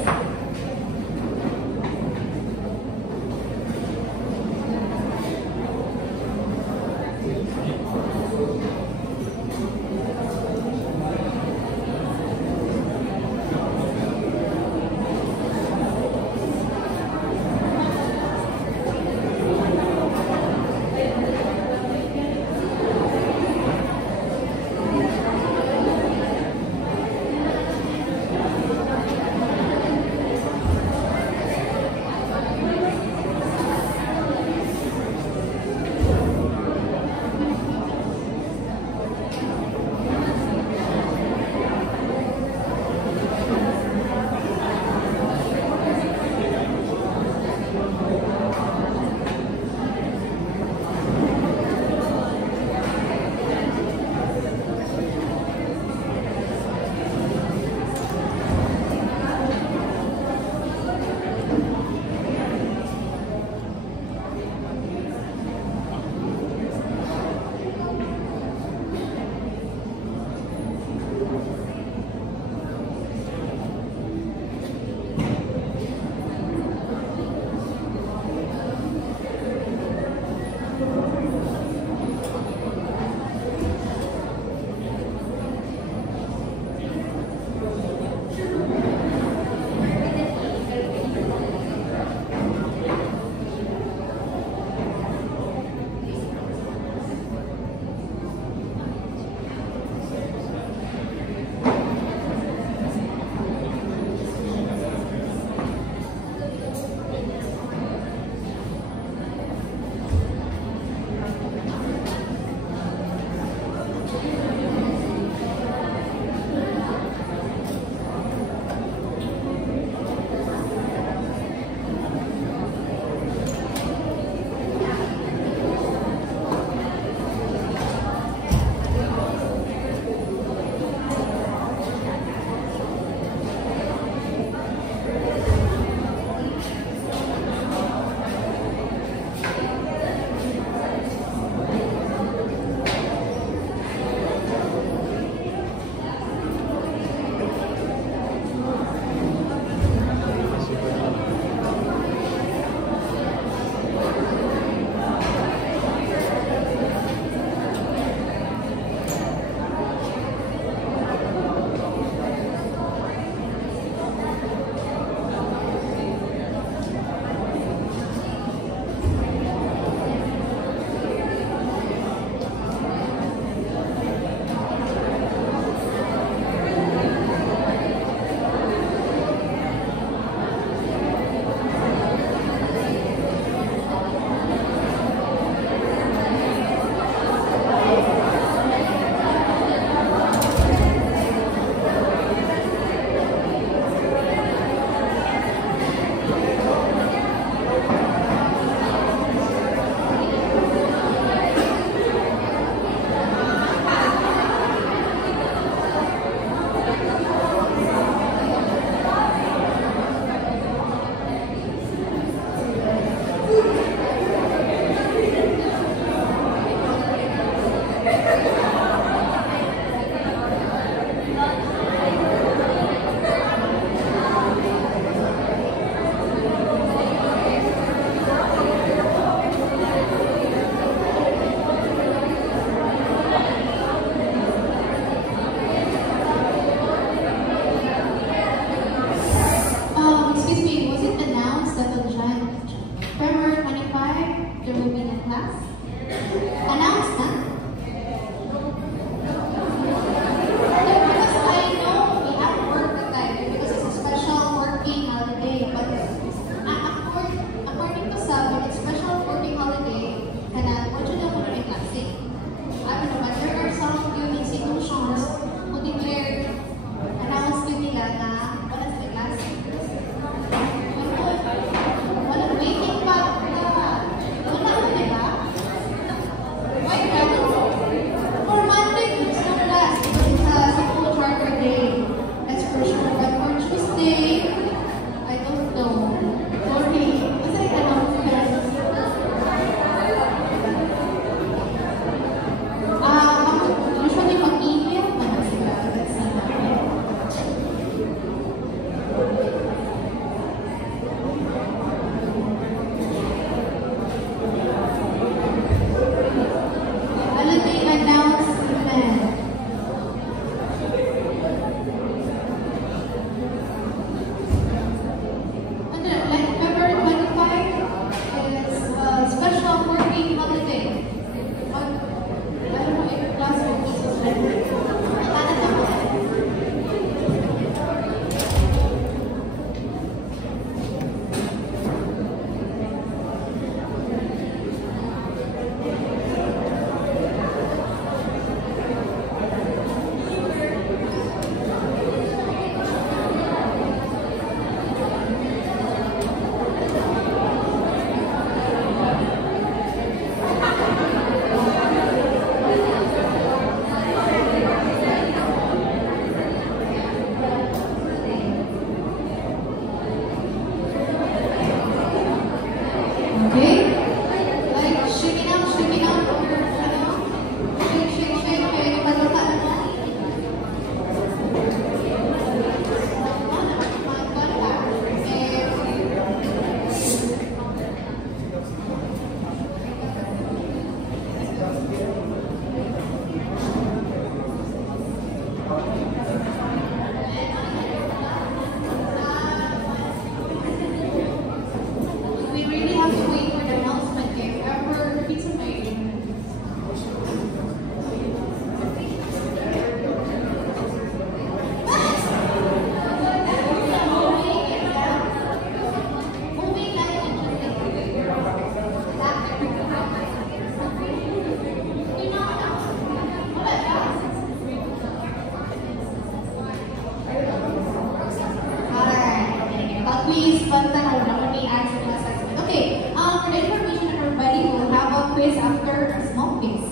but let me answer the assessment. Okay, for the information of everybody, we'll have a quiz after, a small quiz.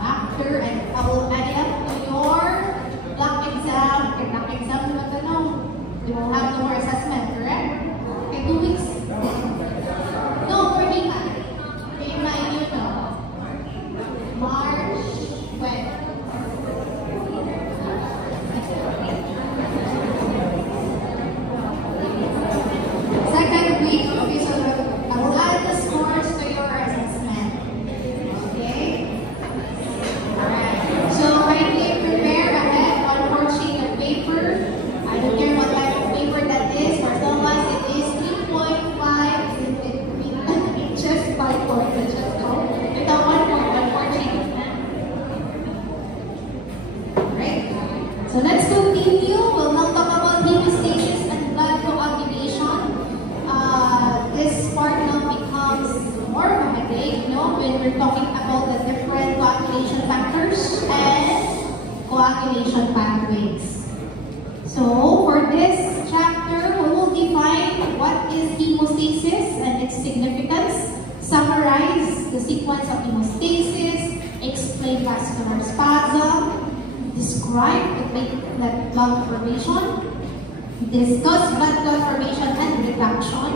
After, and I will add it up to your block exam. Your block exam, you will have no more assessment, correct? Okay, 2 weeks. No, for Lima. Lima, you know. March, when? Second week. Okay, so I will add the scores to your assessment. Okay? Alright. So kindly prepare ahead on 4 sheets of paper. I don't care what type of paper that is. For some of us, it is 3.5 inches by 4 inches. Ito, 1.4 sheet. Alright. So let's continue. We'll now talk about hemostasis and blood coagulation. This part now becomes more of a headache, when we're talking about the different coagulation factors and coagulation pathways. So for this chapter, we will define what is hemostasis and its significance, summarize the sequence of hemostasis, explain vascular spasm, describe the platelet blood formation, discuss blood clot formation and reduction,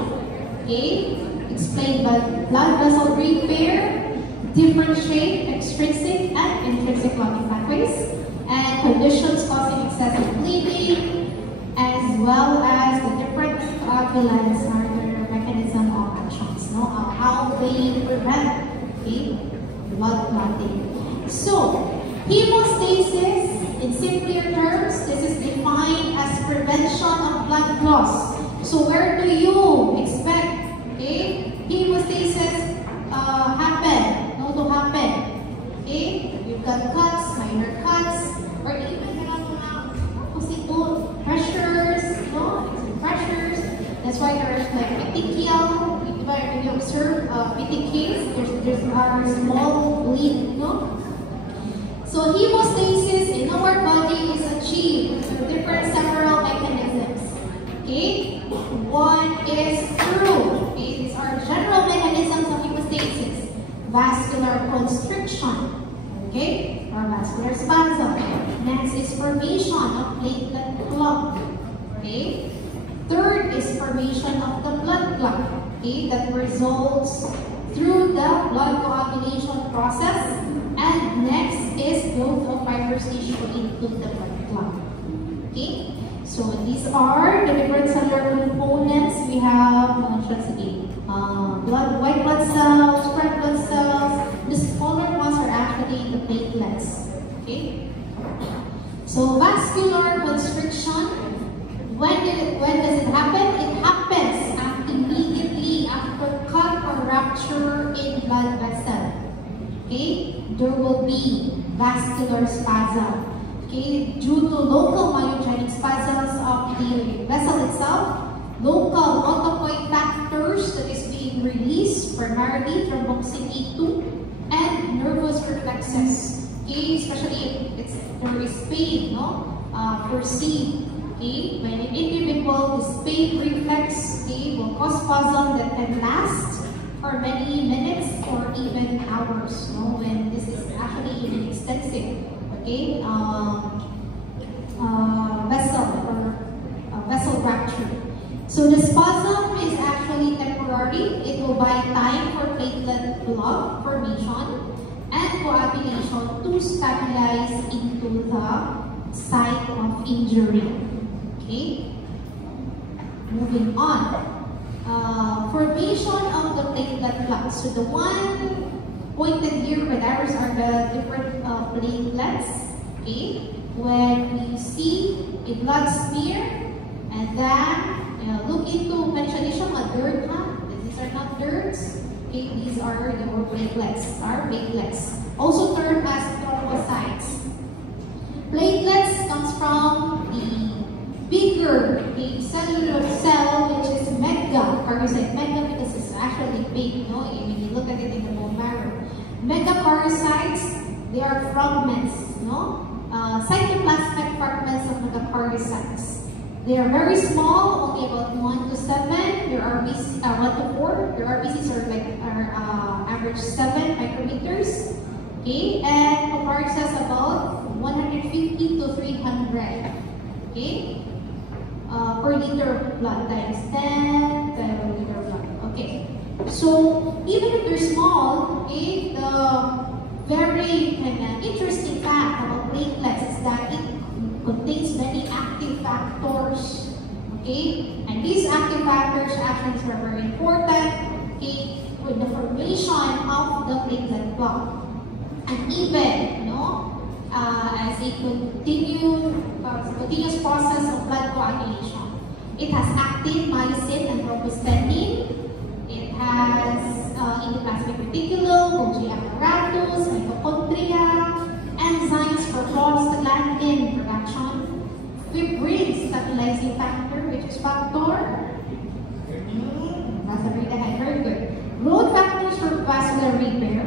okay? Explain blood vessel repair, differentiate extrinsic and intrinsic clotting pathways, and conditions causing excessive bleeding, as well as the different coagulants and their mechanism of actions, how they prevent blood clotting. So, hemostasis, in simpler terms, this is defined as prevention of blood loss. So where do you expect hemostasis to happen? Okay, you've got cuts, minor cuts, or even pressures. That's why there's like petechial. If you observe petechials, there's a small bleed, So hemostasis in our body is achieved through different several mechanisms. Okay, one is through. These are general mechanisms of hemostasis: vascular constriction, or vascular spasm. Next is formation of platelet clot. Third is formation of the blood clot. That results through the blood coagulation process. And next is growth of fibrous tissue into the blood clot. So these are the different cellular components. We have white blood cells, red blood cells. The smaller ones are actually the platelets. So vascular constriction. When does it happen? It happens immediately after cut or rupture in blood vessel. There will be vascular spasm. Due to local myogenic spasms of the vessel itself, local autopoid factors that is being released primarily from thromboxane E2 and nervous reflexes. Especially if there is pain, perceived. When an individual is pain reflex, will cause spasm that can last for many minutes or even hours. When this is actually even extensive. Vessel rupture. So the spasm is actually temporary. It will buy time for platelet blood formation and coagulation to stabilize into the site of injury. Moving on. Formation of the platelet clots. So the one pointed here with arrows are the different platelets. When you see a blood smear, and then look into mentionation of dirt. These are not dirts. These are your platelets. Also termed as thrombocytes. Platelets comes from the bigger cellular cell, which is megakaryocyte. Mega because it's actually big, when you look at it in the bone marrow. Megakaryocytes, they are fragments, cytoplasmic fragments of megakaryocytes. They are very small, only about 1 to 7. There RBC, 1 to 4, your RBCs are average 7 micrometers. Okay, and Coparg says about 150 to 300. Okay, per liter of blood times 10 liter of blood. Okay, so even if they're small, okay, the very interesting fact about platelets is that it contains many active factors. Okay, and these active factors actually are very important. Okay, with the formation of the platelet clot. And even, as a continuous process of blood coagulation, it has active myosin and thrombostatin. It has endoplasmic reticulum, Golgi apparatus, mitochondria, enzymes for prostaglandin production, fibrin stabilizing factor, which is factor. That's very good. Growth factors for vascular repair.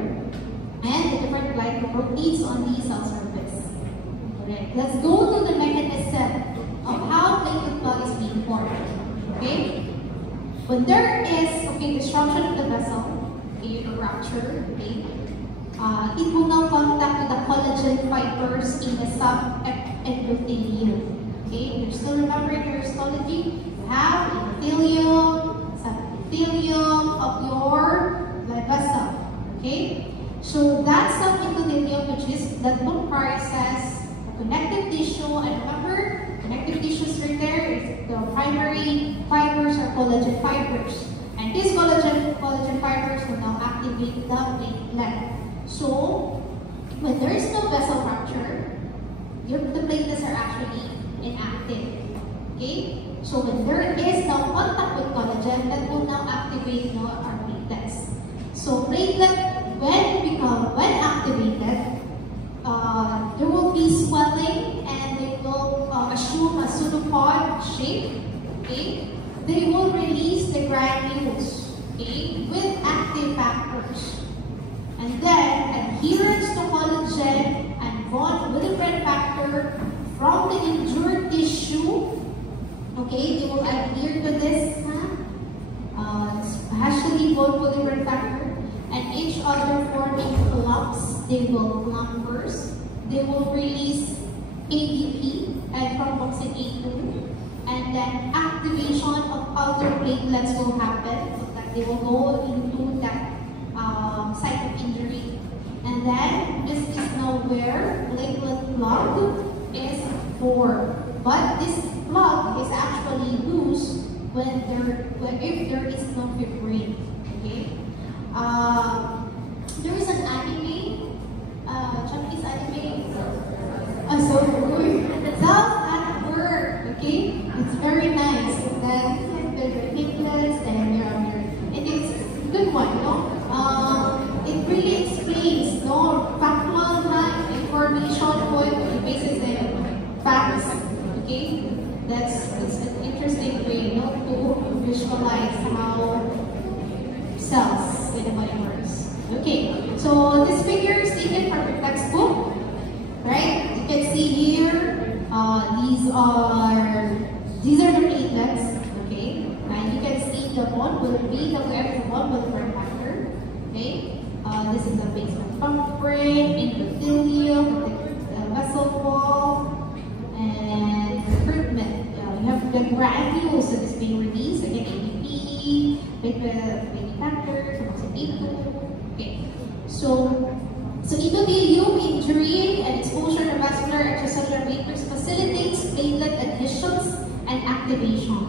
And the different glycoproteins on the cell surface. Alright, let's go to the mechanism of how platelet clot is being formed. Okay? When there is destruction of the vessel, a rupture, it will now contact with the collagen fibers in the subendothelium. Okay, you're still remembering your histology? You have endothelium, subepithelium of your blood vessel. Okay? So that subendothelium, which is the comprises connective tissue, and remember, connective tissues right there is the primary fibers are collagen fibers. And these collagen fibers will now activate the platelet. So, when there is no vessel rupture, the platelets are actually inactive. Okay? So, when there is no contact with collagen, that will now activate our platelets. So, platelet, when activated, there will be swelling and they will assume a pseudopod shape. Okay? They will release the granules, okay, with active factors. And then adherence to collagen and von Willebrand factor from the injured tissue, okay, they will adhere to this, especially von Willebrand factor. And each other forming clumps, they will clump first. They will release ADP and thromboxane A2, and then activation of outer platelets will happen, so that they will go into that site of injury. And then this is now where platelet plug is formed. But this plug is actually loose if there is no fibrin. Okay. There is an anime, Japanese anime. So good. Self-at-work, okay? It's very nice. Then the platelets, and it is a good one, it really explains, factual information going on the basis of facts, okay? That's an interesting way, to visualize how cells in the body works. Okay, so this figure is taken from your textbook, right? You can see here, these are the platelets, okay? And you can see the bond will be the bond will form factor, okay? This is the basement membrane, endothelium, the vessel wall, and recruitment. You have the granules that is being released, again, ADP, beta factor, okay. So endothelium injury and exposure to vascular extracellular matrix facilitates platelet adhesions and activation,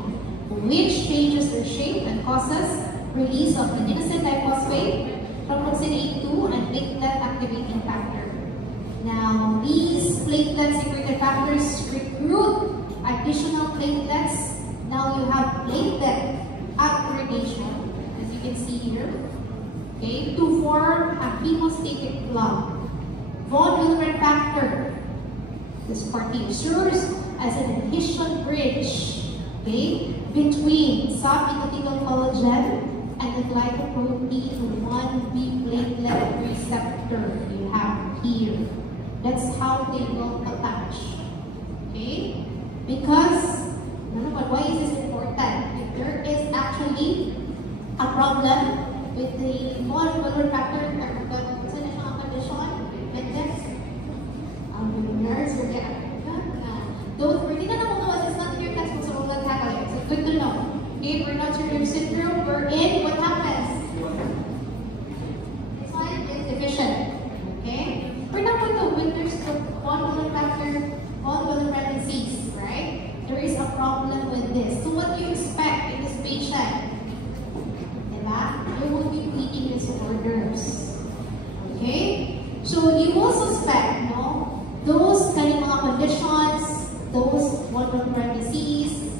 which changes their shape and causes release of adenosine diphosphate, thromboxane A2, and platelet activating factor. Now, these platelet secreted factors recruit additional platelets. Now you have platelet aggregation, as you can see here, okay, to form a hemostatic plug. Von Willebrand factor, this part serves as an adhesion bridge, okay, between subendothelial collagen and the glycoprotein 1B platelet receptor you have here. That's how they will attach, okay? Because, why is this important? If there is actually a problem with the molecular factor condition index. Nerds will get those we didn't know what is not here textbooks or what happened. So good to know. Okay, we're not sure your syndrome, we're in what happens. This one is deficient. Okay? We're not going to witness the molecular factor, molecular disease, right? There is a problem with this. So what do you expect in this patient? You will be bleeding disorders. Okay? So you will suspect, no? Those kind of mga conditions, those molecular disease,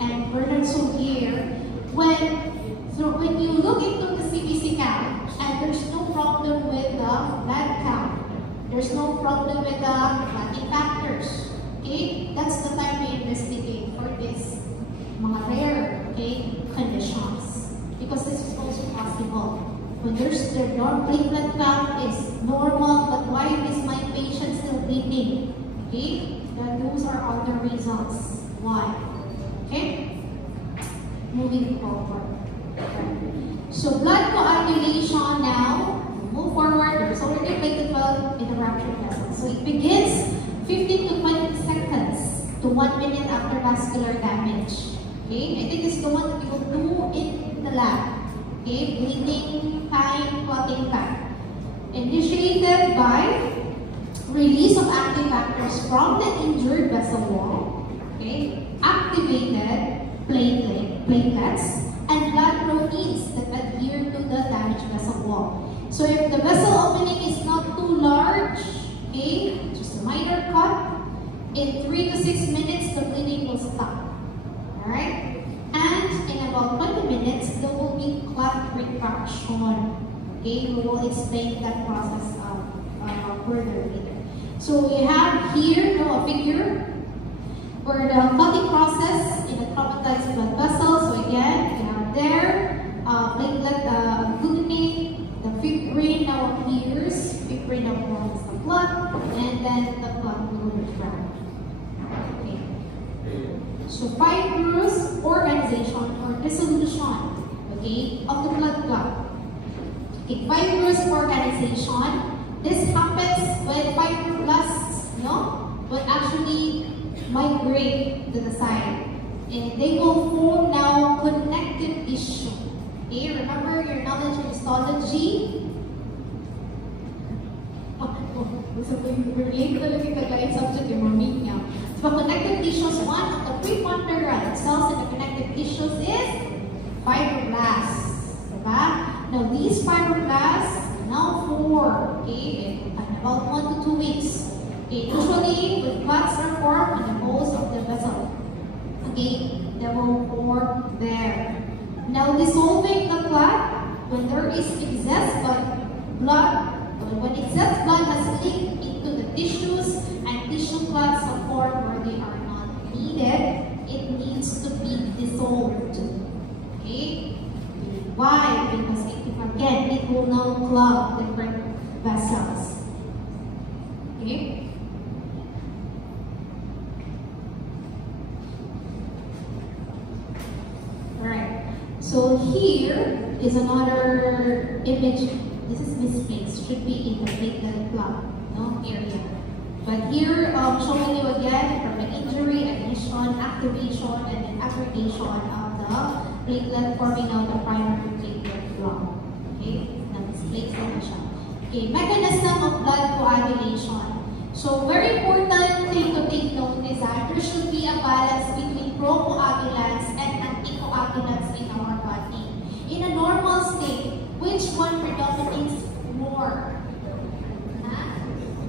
and we're not so here. When you look into the CBC count, and there's no problem with the blood count, there's no problem with the clotting factors. Okay? That's the time we investigate for this mga rare, okay, conditions. Because this is also possible. When there's the platelet count is normal, but why is my patient still bleeding? Okay? Those are other reasons. Why? Okay? Moving forward. So blood coagulation now. Move forward. There's already platelet in the ruptured vessel. So it begins 15 to 20 seconds to 1 minute after vascular damage. Okay? I think this is the one that you will do in the lab. Okay? Bleeding time, clotting time. Initiated by release of active factors from the injured vessel wall. Okay? Activated platelets and blood proteins that adhere to the damaged vessel wall. So if the vessel opening is not too large, okay, just a minor cut, in 3 to 6 minutes the bleeding will stop. Alright? And in about 20 minutes, there will be clot retraction. Okay? We will explain that process further later. So you have here a figure for the clotting process in a traumatized blood vessel. So again, you have there platelet glutamate, the fibrin now appears, fibrin now forms the blood, and then the blood will retract. Okay. So fibrous organization or dissolution, okay, of the blood clot. Okay, fibrous organization. This happens when fibroblasts, will actually migrate to the side, and they will form now connective tissue. Okay, remember your knowledge of histology. Relate talaga kagaya subject yung mamit niya. So connective tissues, one of the preponderant cells in the connective tissues is fibroblasts. Diba? Now these fibroblasts now form, okay, in about 1 to 2 weeks. Okay, usually with clots are formed on the walls of the vessel. Okay, they will form there. Now dissolving the clot, when there is excess blood, when excess blood has leaked into the tissues and tissue clots are formed where they are not needed, it needs to be dissolved. Okay? Why? Because again, it will now clog different vessels. Okay? Alright. So here is another image. This is misplaced. Should be in the platelet clot area. But here, showing you again from the injury, admission, activation, and then aggregation of the platelet forming out the primary platelet clot. Okay? Now misplaced na siya. Okay, mechanism of blood coagulation. So very important thing to take note is that there should be a balance between procoagulants and anticoagulants in our body. In a normal state, which one predominates more?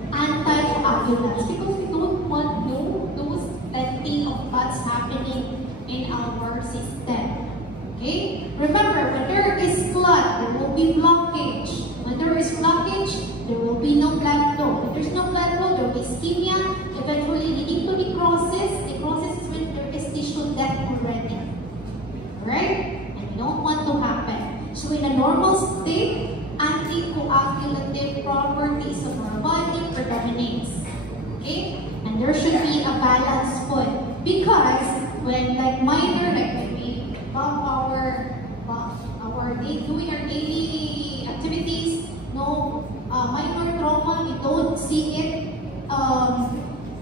Anticoagulants, because we don't want those plenty of clots happening in our system. Okay? Remember, when there is clot, there will be blockage. When there is blockage, there will be no blood flow. If there's no blood flow, there will be ischemia, eventually leading to necrosis. Necrosis is when there is tissue death already. Right? And we don't want to happen. So in a normal state, anticoagulative properties of our body predominates. Okay? And there should be a balanced food. Because when like minor, like when we bump our doing our daily activities, no minor trauma, we don't see it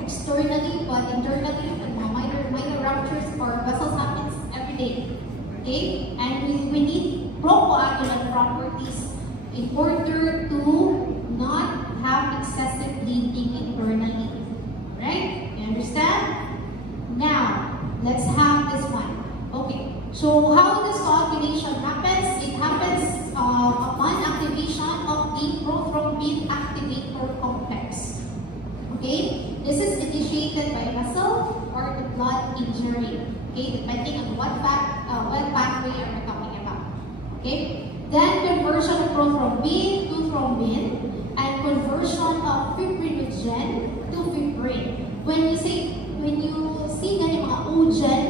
externally, but internally, minor ruptures or vessels happens every day. Okay, and we need procoagulant properties in order to not have excessive bleeding internally. Right? You understand? Now, let's have this one. Okay, so how this coagulation happens? It happens upon activation of the prothrombin activator complex. Okay, this is initiated by vessel or the blood injury. Okay, depending on what pathway are we talking about. Okay, then conversion of prothrombin to thrombin and conversion of fibrinogen to fibrin. When you see ganyan mga ogen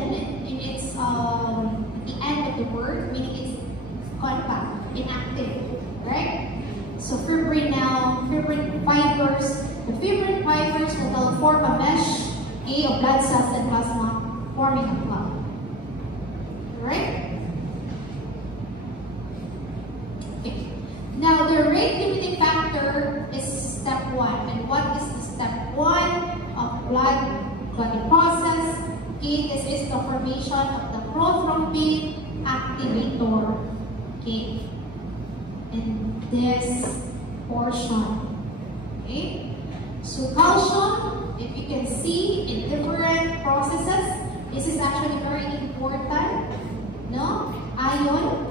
in its the end of the word, meaning it's compact, inactive, right? So fibrin fibers. The fibrin fibers will form a mesh, of blood cells and plasma, forming a clot. Right? Okay. Now the rate limiting factor is step 1. And what is the step 1 of blood clotting process? Okay, this is the formation of the prothrombin activator. Okay, in this portion. Okay, so calcium, if you can see in different processes, this is actually very important. No, ion.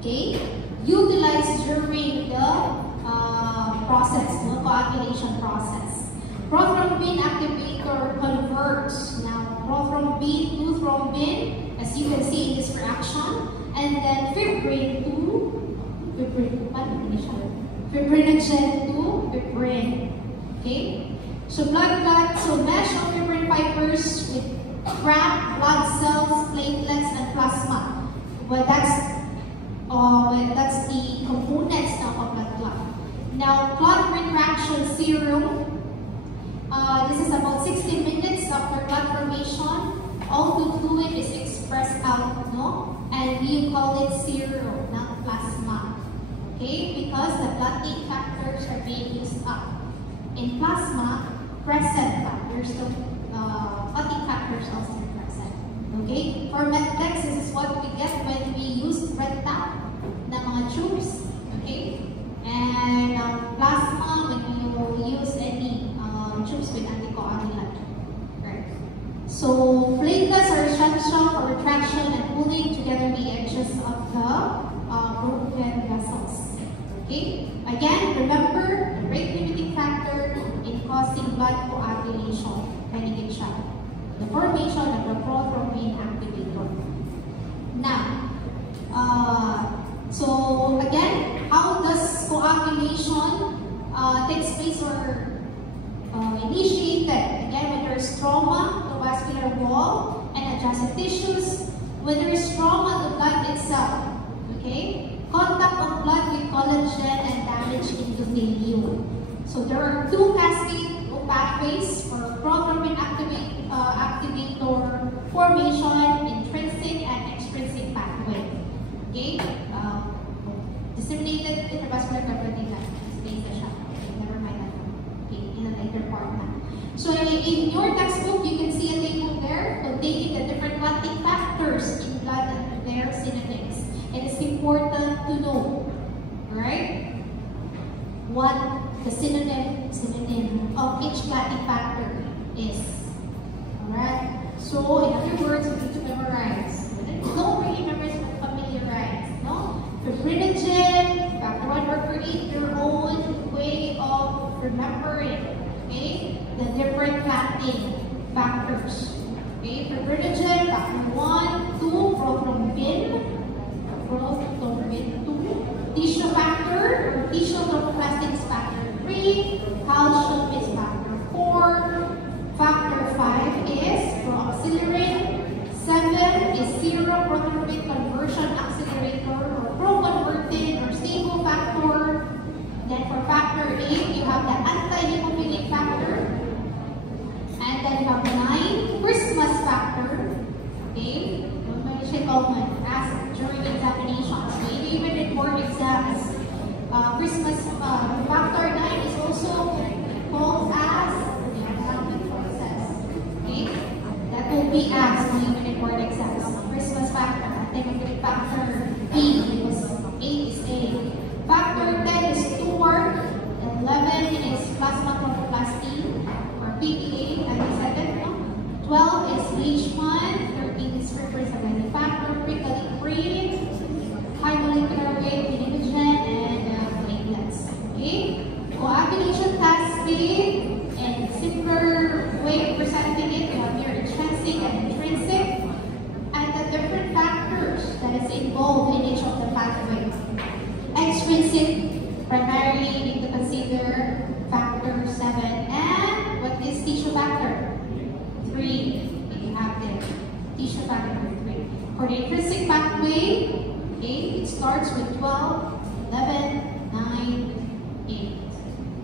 Okay, utilized during the process, the coagulation process. Prothrombin activator converts now prothrombin to thrombin, as you can see in this reaction, and then fibrinogen to fibrin. Okay, so blood clot, so mesh of fibrin fibers with cracked blood cells, platelets, and plasma. Well, that's the components now of blood clot. Now, clot retraction serum. This is about 60 minutes after clot formation. All the fluid is expressed out, no? And we call it serum, not plasma. Okay? Because the clotting factors are being used up. In plasma, present factors, the clotting factors also present. Okay? For Medlex, this is what we get when we use red tap na mga tubes. Okay? And plasma, when you use any tubes with anticoagulant. Right? So, platelets are essential for retraction and pulling together the edges of the broken vessels. Okay? Again, remember the rate limiting factor in causing blood coagulation. Kanigit siya. The formation of the prothrombin activator. Now, so again, how does coagulation takes place or initiated? Again, when there is trauma, the vascular wall and adjacent tissues. When there is trauma, the blood itself. Okay? Contact of blood with collagen and damage endothelium. So there are two pathways for prothrombin activator formation, intrinsic and extrinsic pathway. Okay? Disseminated intravascular membrane space na siya. Okay, never mind that. Okay, in a later part na. So in your textbook, you can see a table there containing the different clotting factors in blood and their synonyms. And it's important to know, right, what the synonym of each clotting factor is. Alright? So in other words, you need to memorize. Don't really memorize, but familiarize. No? Fibrinogen, factor 1 or create your own way of remembering. Okay? The different clotting factors. Okay? Fibrinogen, factor 1, 2, prothrombin. Prothrombin 2. Tissue factor, or tissue thromboplastic is factor 3. Calcium is factor 4. Factor 5 is pro-auxiliary. critical one asked during examinations. Maybe even in board exams. Christmas factor 9 is also called as the endowment process. Okay? That will be asked even in board exams. Christmas factor. I think it's factor 8 because 8 is A. Factor 10 is tumor. 11 is plasma chromatoplasty or PPA, as I said it. 12 is Leishman. 13 is representative factor, prickly cream, high molecular weight, pinicogen, and platelets. Okay? Coagulation cascade and simpler way of presenting it. You have your intrinsic and intrinsic, and the different factors that is involved in each of the pathways. Extrinsic, primarily you need to consider factor 7. And what is tissue factor? 3. You have there. Tissue factor 3. For the intrinsic pathway, okay, it starts with 12, 11, 9, 8.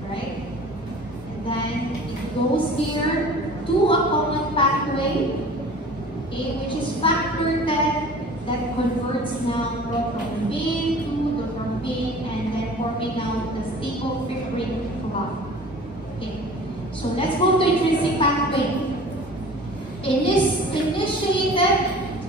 Right? And then it goes here to a common pathway, okay, which is factor 10 that converts now from main to the main and then forming out the stable fibrin clot. Okay, so let's move to intrinsic pathway. In this initiated,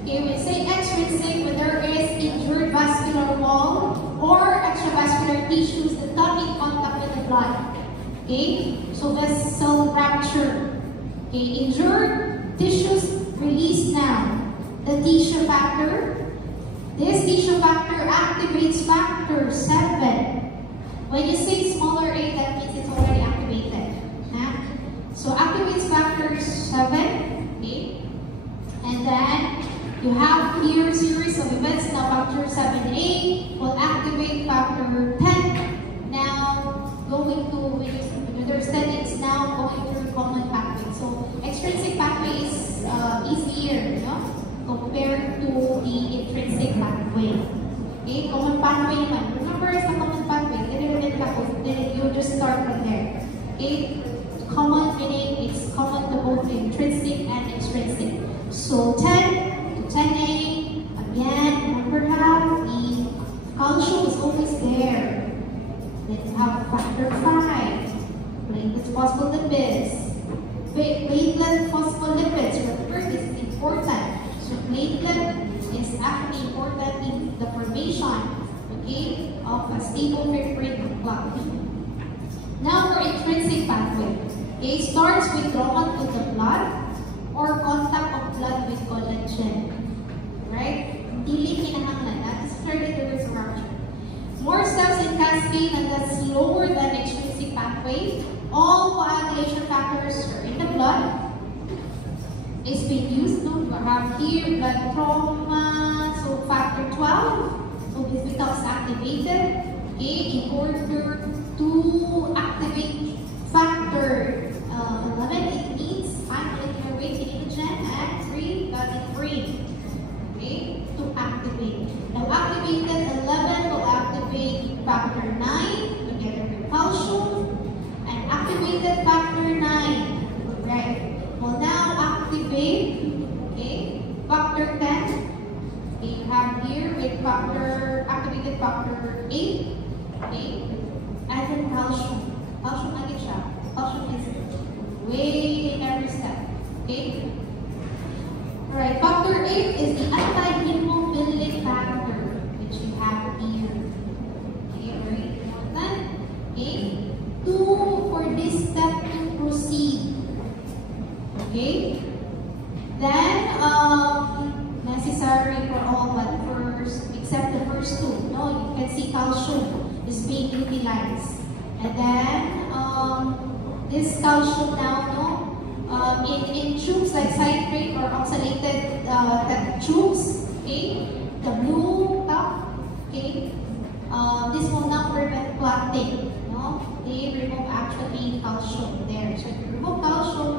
okay, we say extrinsic when there is injured vascular wall or extravascular tissues that come in contact with the blood. Okay, so vessel rupture. Okay, injured tissues release now the tissue factor. This tissue factor activates factor 7. When you say smaller 8, that means it's already activated. Huh? So activates factor 7. Okay? And then you have here a series of events. Now factor 7A will activate factor 10. Now going to, when you understand it's now going through common pathway. So extrinsic pathway is easier, you know, compared to the intrinsic pathway. Okay, common pathway naman. Remember, it's the common pathway. Then you just start from there. Okay, common meaning it's common to both intrinsic and extrinsic. So 10 to 10A, again, remember how the calcium is always there. Then you have factor 5, platelet phospholipids. Platelet phospholipids, remember this is important. So platelet is actually important in the formation, okay, of a stable fibrin clot. Now for intrinsic pathway, okay, starts with drawn to the blood or contact of blood with collagen, right? Dili kinahanglan, that is clearly there is rupture. More steps in cascade and that's lower than extrinsic pathway. All coagulation factors are in the blood. It's being used to have here blood trauma, so factor 12. So this becomes activated, okay, in order to activate factor 11. It needs high molecular weight pinicogen and 3 free, okay, to activate. Now activated 11 will activate factor 9 together with calcium, and activated factor 9, right? Will now activate, okay, factor 10. Okay, you have here with factor, activated factor 8, okay, and then calcium. Calcium again siya. Calcium is way in every step, okay? Alright, factor 8 is the anti-hemophilic factor, which you have here. Okay, very important. Okay, for this step to proceed. Okay? Then, necessary for all but first, except the first two. No, you can see calcium is being utilized. And then, this calcium now, no, in tubes like citrate or oxalated tubes, okay? The blue top, okay? This will not prevent clotting, no? They remove actually calcium there. So if you remove calcium,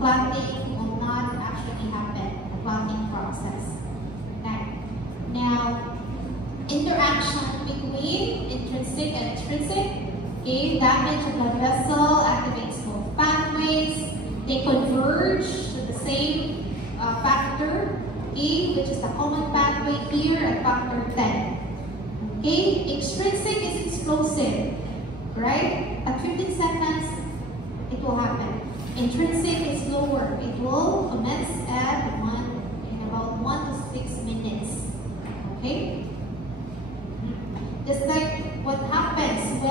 clotting will not actually happen, the clotting process. Okay. Now, interaction between intrinsic and extrinsic, okay, damage of blood vessel activates pathways, they converge to the same factor, okay, which is the common pathway here at factor 10. Okay, extrinsic is explosive, right? At 15 seconds, it will happen. Intrinsic is lower. It will commence at in about 1 to 6 minutes. Okay? Just like what happens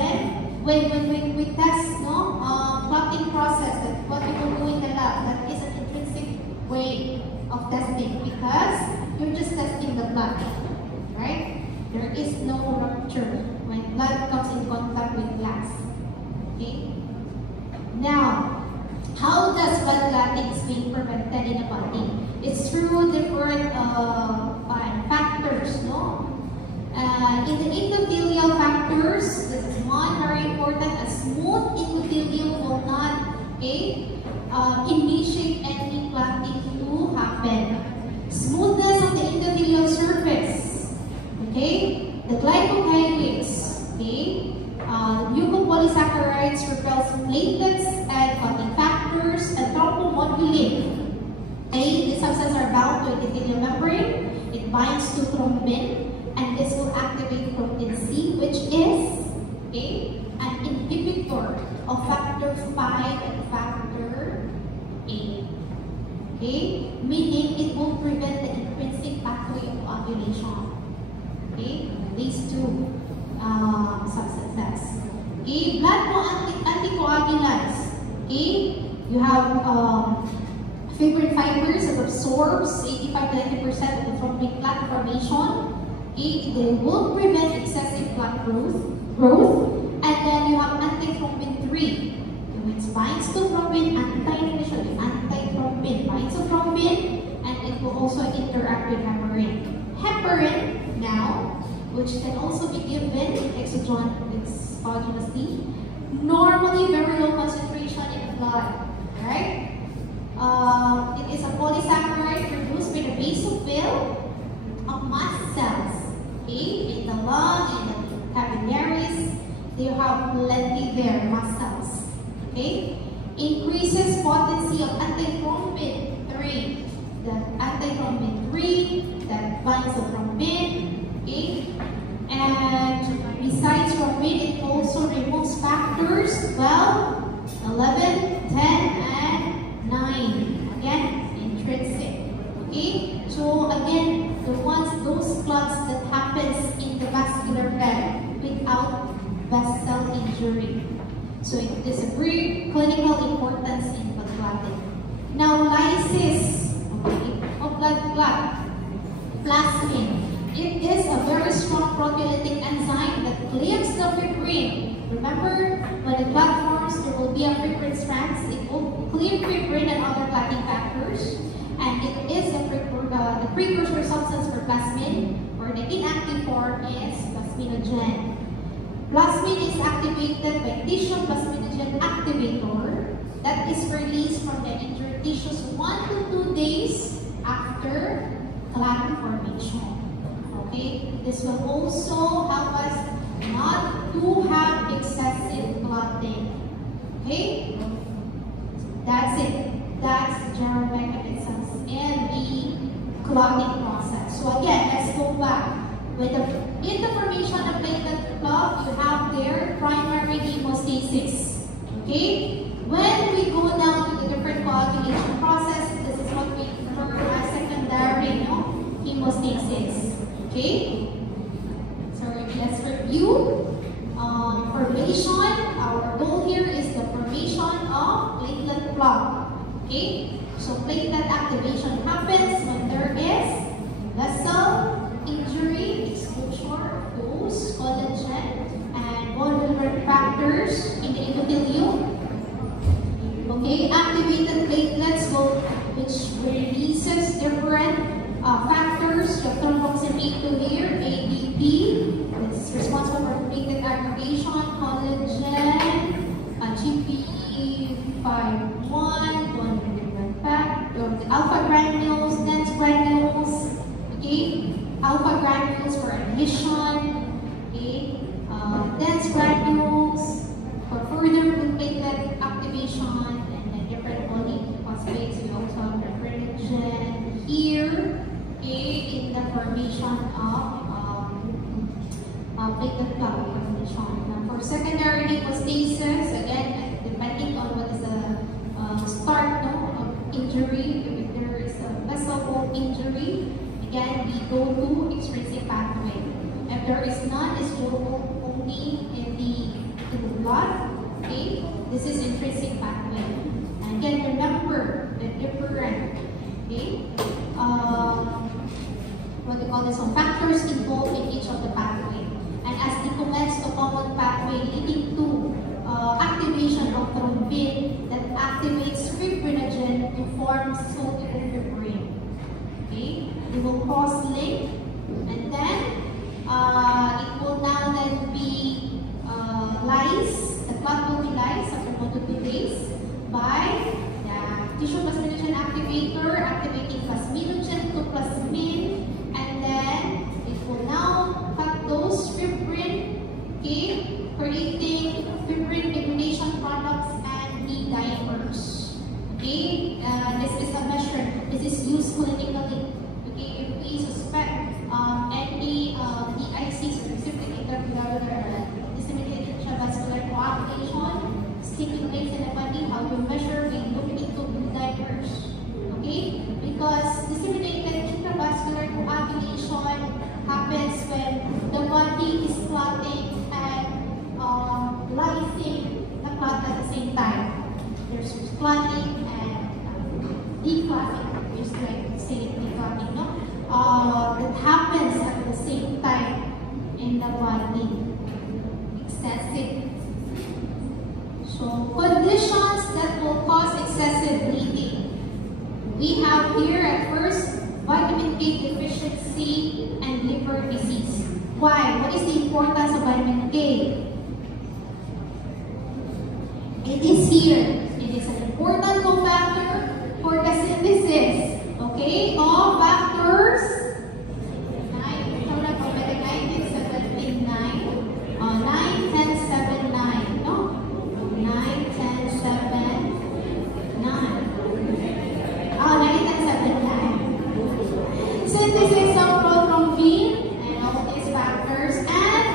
when we test clotting process, that what we will do in the lab, that is an intrinsic way of testing because you're just testing the blood, right? There is no rupture when blood comes in contact with glass. Okay? Now, how does blood clotting is being prevented in the body? It's through different factors, no? In the endothelial factors, this is one very important. A smooth endothelium will not initiate any clotting to happen. Smoothness of the endothelial surface, okay? The glycokylates, okay? Mucopolysaccharides repels platelets and clotting factors and thrombomodulin. These substances are bound to endothelial membrane. It binds to thrombin. And this will activate protein C, which is an inhibitor of factor 5 and factor 8. Okay? Meaning it will prevent the intrinsic pathway of coagulation. Okay? These two substances. Okay? Blood anticoagulants. Okay? You have fibrin fibers that absorbs 85 to 90% of the thrombic clot formation. Okay, they will prevent excessive clot growth. And then you have antithrombin 3, which binds to thrombin, anti-initially antithrombin binds to thrombin, and it will also interact with heparin. Heparin now, which can also be given exogenously, normally very low concentration in the blood, right? It is a polysaccharide produced by the basophil of mast cells. Okay, in the lung, in the capillaries, they have plenty there, mast cells. Okay, increases potency of antithrombin 3. The antithrombin 3 that binds the thrombin. Okay, and besides thrombin, it also removes factors 12, 11, 10, and 9. Again, intrinsic. Okay, so again, those clots that happens in the vascular bed without vessel injury. So it is a very clinical importance in blood clotting. Now, lysis of blood clot, plasmin. It is a very strong proteolytic enzyme that cleaves the fibrin. Remember, when the clot forms, there will be a fibrin strands. It will clear fibrin and other clotting factors. And it is the precursor substance for plasmin, or the inactive form is plasminogen. Plasmin is activated by tissue plasminogen activator that is released from the injured tissues 1 to 2 days after clot formation. Okay, this will also help us not to have excessive clotting. Okay, that's it. That's the general mechanisms in the clotting process. So again, let's go back. In the formation of platelet clot, you have their primary hemostasis. Okay? When we go down to the different coagulation process, this is what we refer to as secondary hemostasis. Okay? So let's review. Formation. Our goal here is the formation of platelet clot. Okay? So platelet activation happens when there is vessel injury, exposure of those collagen and bone factors in the endothelium. Okay, activated platelets which releases different factors. The thromboxane A2 here, ADP, that's responsible for platelet aggregation, collagen, GP51, alpha granules, dense granules, okay, alpha granules for adhesion, okay, dense granules for further platelet activation, and then different polyphosphates. We also have fibrinogen here, fatal clot condition. Now, for secondary hemostasis, again, depending on what is the start of injury, if there is a vessel wall injury, again, we go to extrinsic pathway. If there is none, it's only in the blood. Okay, this is intrinsic pathway. And again, remember the different, okay, what do you call this? Some factors involved in each of the pathway. And as it commences the common pathway leading to activation of thrombin that activates fibrinogen to form sodium fibrin. Okay, it will cause link, and then it will now then be lyse. The clot will be lyse after 1 to 2 days by the tissue plasminogen activator activating plasminogen to plasmin, and then it will now cut those fibrin, okay, creating fibrin degradation products and the diapers. Okay, this is a measure. This is used clinically. Okay, if we suspect any DICs, specific interglomerular disseminated intravascular coagulation taking place in the body, how to measure? We look into blue diapers. Okay, because disseminated intravascular coagulation happens when the body is clotting and lysing the clot at the same time. There's clotting and declotting. Just like say declotting, no? That happens at the same time in the body. Excessive. So conditions that will cause excessive bleeding. We have here at first vitamin K deficiency and liver disease. Why? What is the importance of vitamin K? It is here. It is an important cofactor for the synthesis, okay, of factors 9, 9, 10, 7, 9, no? 9, 10, 7, 9. Oh, 9, 10, 7, 9. Synthesis of prothrombin and all these factors and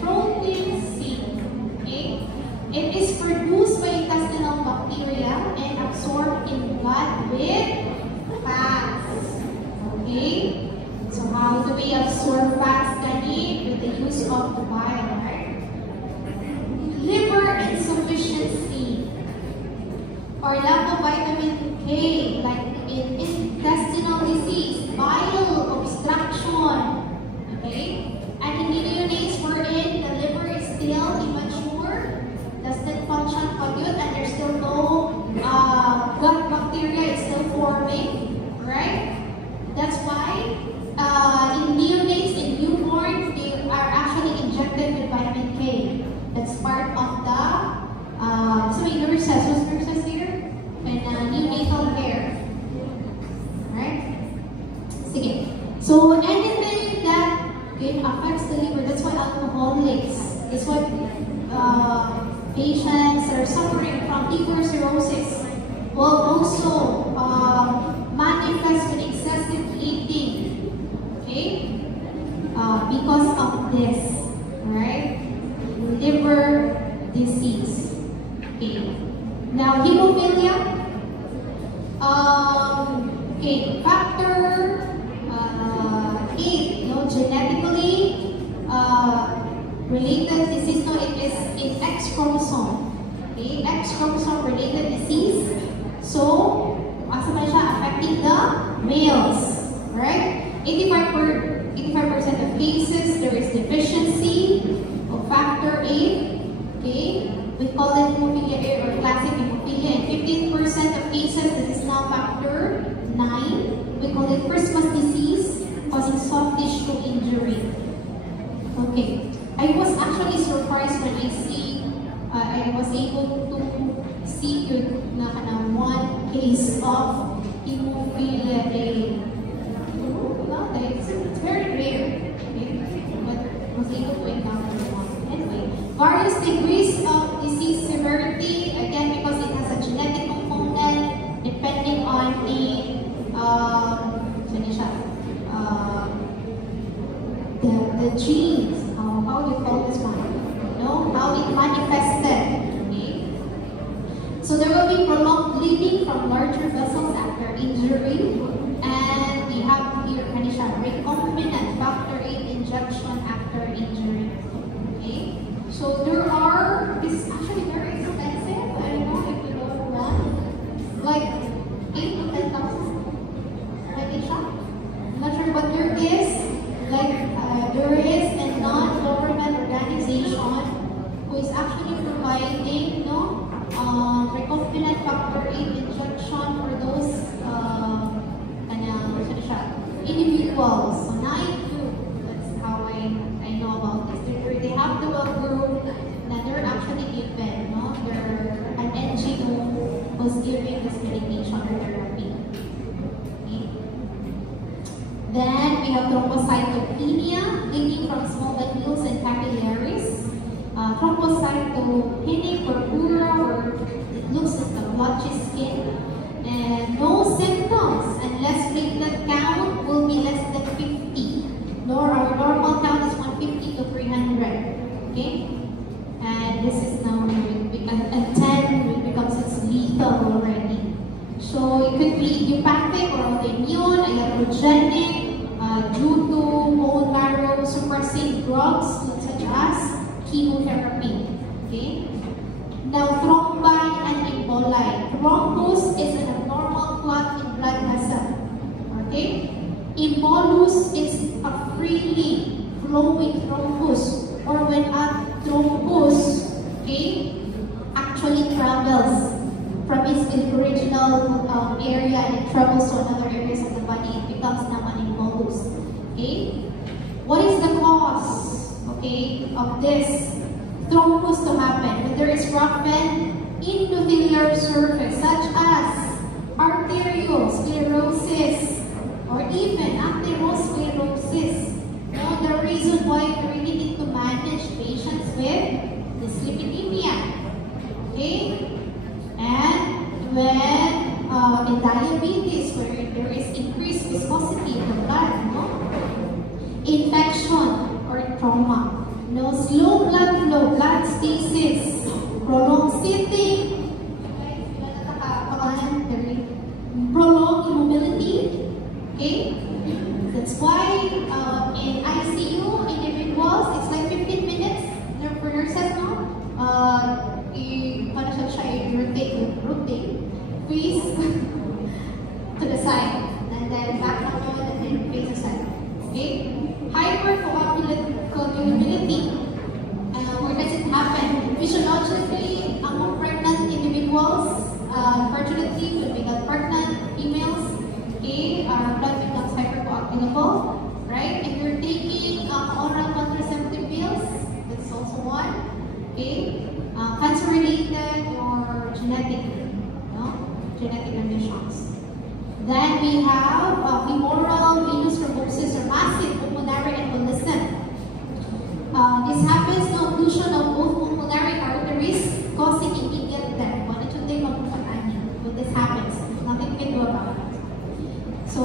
protein C, okay? It is produced by intestinal bacteria and absorbed in blood with fats. Okay? So how do we absorb fats, Dani? With the use of the bile, right? Liver insufficiency or lack of vitamin K, like in intestinal disease, bile obstruction. Okay? And in neonates wherein the liver is still immature, doesn't function good, and there's still no gut bacteria is still forming, right? That's why in neonates, in newborns, they are actually injected with vitamin K. That's part of the so in nurses, who's nurses here? And neonatal care, right? Sige. So anything that affects the liver, that's why alcoholics, that's why patients that are suffering from liver cirrhosis will also manifest with excessive bleeding, okay? Because of this, right? Liver disease. Okay. Now, hemophilia. Okay, factor 8, genetically related disease. No, it is in X chromosome. Okay, X chromosome related disease. So, asa man siya affecting the males, right? 85% of cases there is deficiency of factor 8. Okay, we call it hemophilia A or classic hemophilia. In 15% of cases, this is now factor 9. We call it Christmas disease, causing soft tissue injury. Okay, I was actually surprised when I was able to see one case of hemophilia A. It's very rare, okay? But I was able to encounter one. Anyway, various degrees of disease severity, again, because it has a genetic component, depending on the genes, how do you call this one? How it manifested. Okay? So there will be prolonged bleeding from larger vessels after injury, and you have here recombinant factor VIII injection after injury. Okay? So this is actually very expensive. I don't know if you know one. Like 8 to 10,000. I'm not sure, but there is a non-government organization who is actually providing recombinant factor VIII injection for those individuals. So that's how I know about this. They have the group that they're actually given, they're an NGO who's giving this medication or therapy. Okay. Then we have thrombocytopenia, bleeding from small venules and capillaries. Thrombocytopenic purpura, or it looks like the blotchy skin. And no symptoms unless platelet count will be less than 50. Our normal count is 150 to 300. Okay? And this is now, at 10, it becomes lethal already. So it could be idiopathic or autoimmune, iatrogenic, due to bone marrow suppressing drugs such as chemotherapy. Okay? Now, thrombi and emboli. Thrombus is an abnormal clot in blood vessel. Okay? Embolus is a freely flowing thrombus, or when a thrombus, actually travels from its original area and it travels to other areas of the body, it becomes now an embolus. Okay? What is the cause, of this thrombus to happen? When there is roughened endothelial surface, such as arteriosclerosis or even atherosclerosis. The reason why we really need to manage patients with dyslipidemia. Okay? And when in diabetes, where there is increased viscosity in the blood, infection or trauma. Slow blood flow, blood stasis, prolonged sitting, prolonged immobility. Okay? That's why in ICU individuals, it's like 15 minutes for nurses, please to the side, and then back up and then face the side. Okay? Hypercoagulability. Where does it happen? Physiologically, among pregnant individuals, unfortunately, when we got pregnant females, our blood becomes hypercoagulable, right? If you're taking oral contraceptive pills, that's also one. Okay? Cancer-related or genetic conditions. Then we have femoral venous thrombosis or massive pulmonary embolism. This happens to occlusion of both pulmonary arteries, causing immediate death. When this happens, nothing we can do about it. So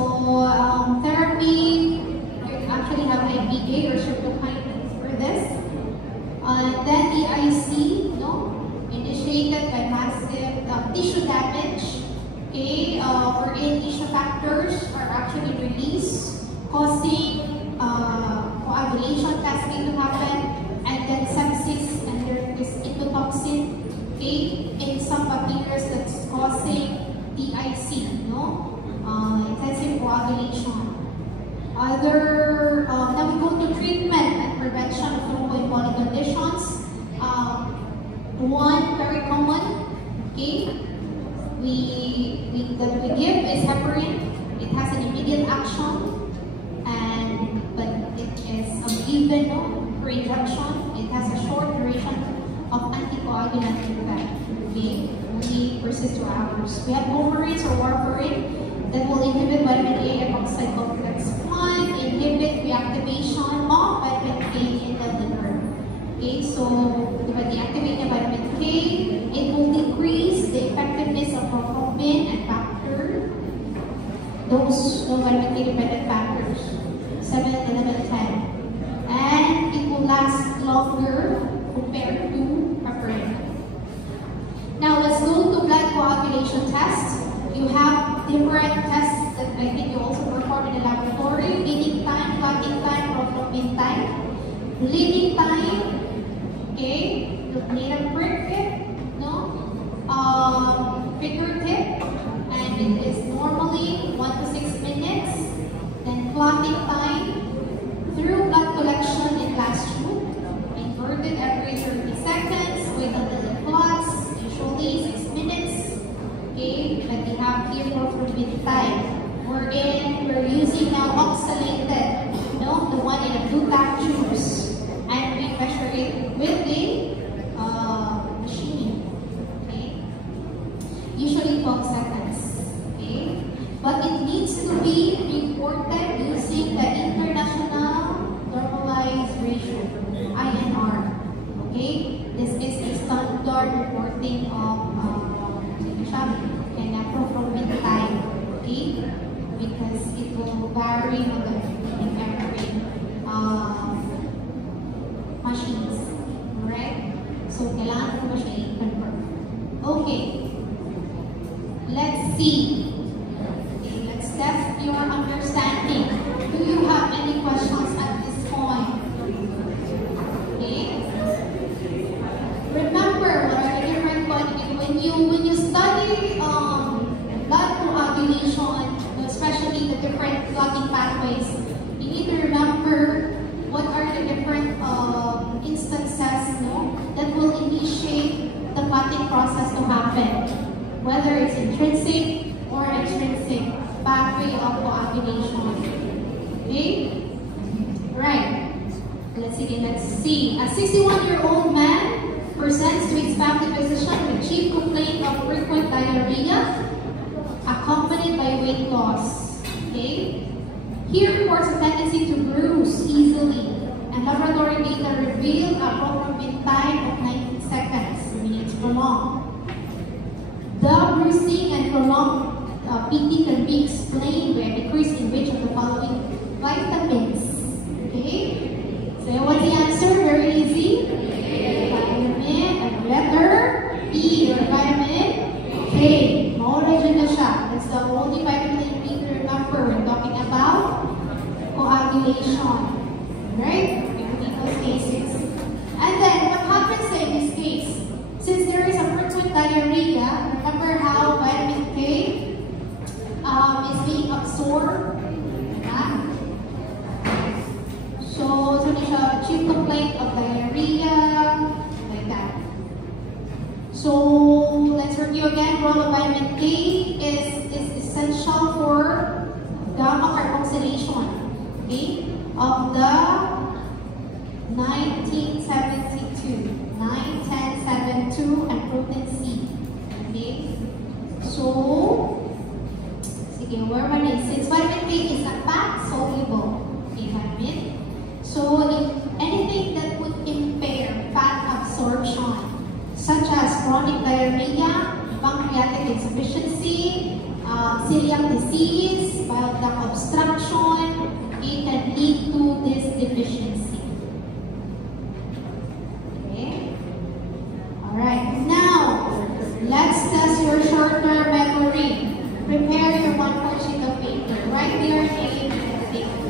therapy, we actually have IPA or streptokinase for this. Then the IC, initiated by massive tissue damage. Wherein tissue factors are actually released, causing coagulation cascade to happen, and then sepsis, and there is endotoxin, in some bacteria that's causing DIC, intensive coagulation. Now we go to treatment and prevention of thromboembolic conditions. One very common, that we give is heparin. It has an immediate action, but it is given for injection. It has a short duration of anticoagulant effect. Only persists 2 hours. We have warfarin or warfarin that will inhibit vitamin A epoxide complex 1, inhibit reactivation of vitamin K in the liver. So deactivate the vitamin K, it will decrease the effectiveness of prothrombin and factor, those vitamin K dependent factors, 7, 11, 10. And it will last longer compared to heparin. Now let's go to blood coagulation test. You have different tests that I think you also perform in the laboratory. Bleeding time, clotting time, prothrombin time. Bleeding time, okay, the needle prick it, no? Figurative, and it is normally 1 to 6 minutes. Then clotting time, through blood collection in glass tube, inverted every 30 seconds, wait until it clots, usually 6 minutes. Okay, but we have here prothrombin time. We're using now oxalated, the one in a blue back tubes, and we measure it with the machine. Okay, usually 12 seconds. Okay, but it needs to be reported using the International Normalized Ratio (INR). Okay, this is a standard reporting of prothrombin time. Okay, because it will vary on the every machines. Alright? So, kailangan ko ba siya i-confirm? Okay. Let's see. Okay, let's test your understanding. Do you have any questions at this point? Okay. Remember, what are the different when you study blood coagulation, especially the different clotting pathways, you need to remember what are the different instances that will initiate the clotting process to happen, whether it's intrinsic or extrinsic pathway of coagulation. Okay? Right. Let's see. A 61-year-old man presents to his family physician with chief complaint of frequent diarrhea, accompanied by weight loss. Okay? He reports a tendency to bruise easily, and laboratory data revealed a prothrombin time of 19 seconds, meaning it's prolonged. The bruising and prolonged PT can be explained by a decrease in which of the following vitamins. Okay? So what's the answer? Very easy. Vitamin, letter E, or vitamin K. That's the only vitamin you need to remember when talking about coagulation. Right? In those cases. And then, what happens in this case? Since there is a frequent diarrhea, remember how vitamin K is being absorbed? So siya chief complaint of diarrhea, like that. So, let's review again. Role of vitamin K is essential for gamma carboxylation, okay, of the 1972, 9-10-7-2, and protein C. Okay, so, sige, where man is? Since vitamin K is a fat soluble vitamin, so if anything that would impair fat absorption, such as chronic diarrhea, pancreatic insufficiency, celiac disease, bile duct obstruction, it can lead to this deficiency. Okay? Alright, now, let's test your short-term memory. Prepare your 1-4 sheet of paper. Write your name and the paper.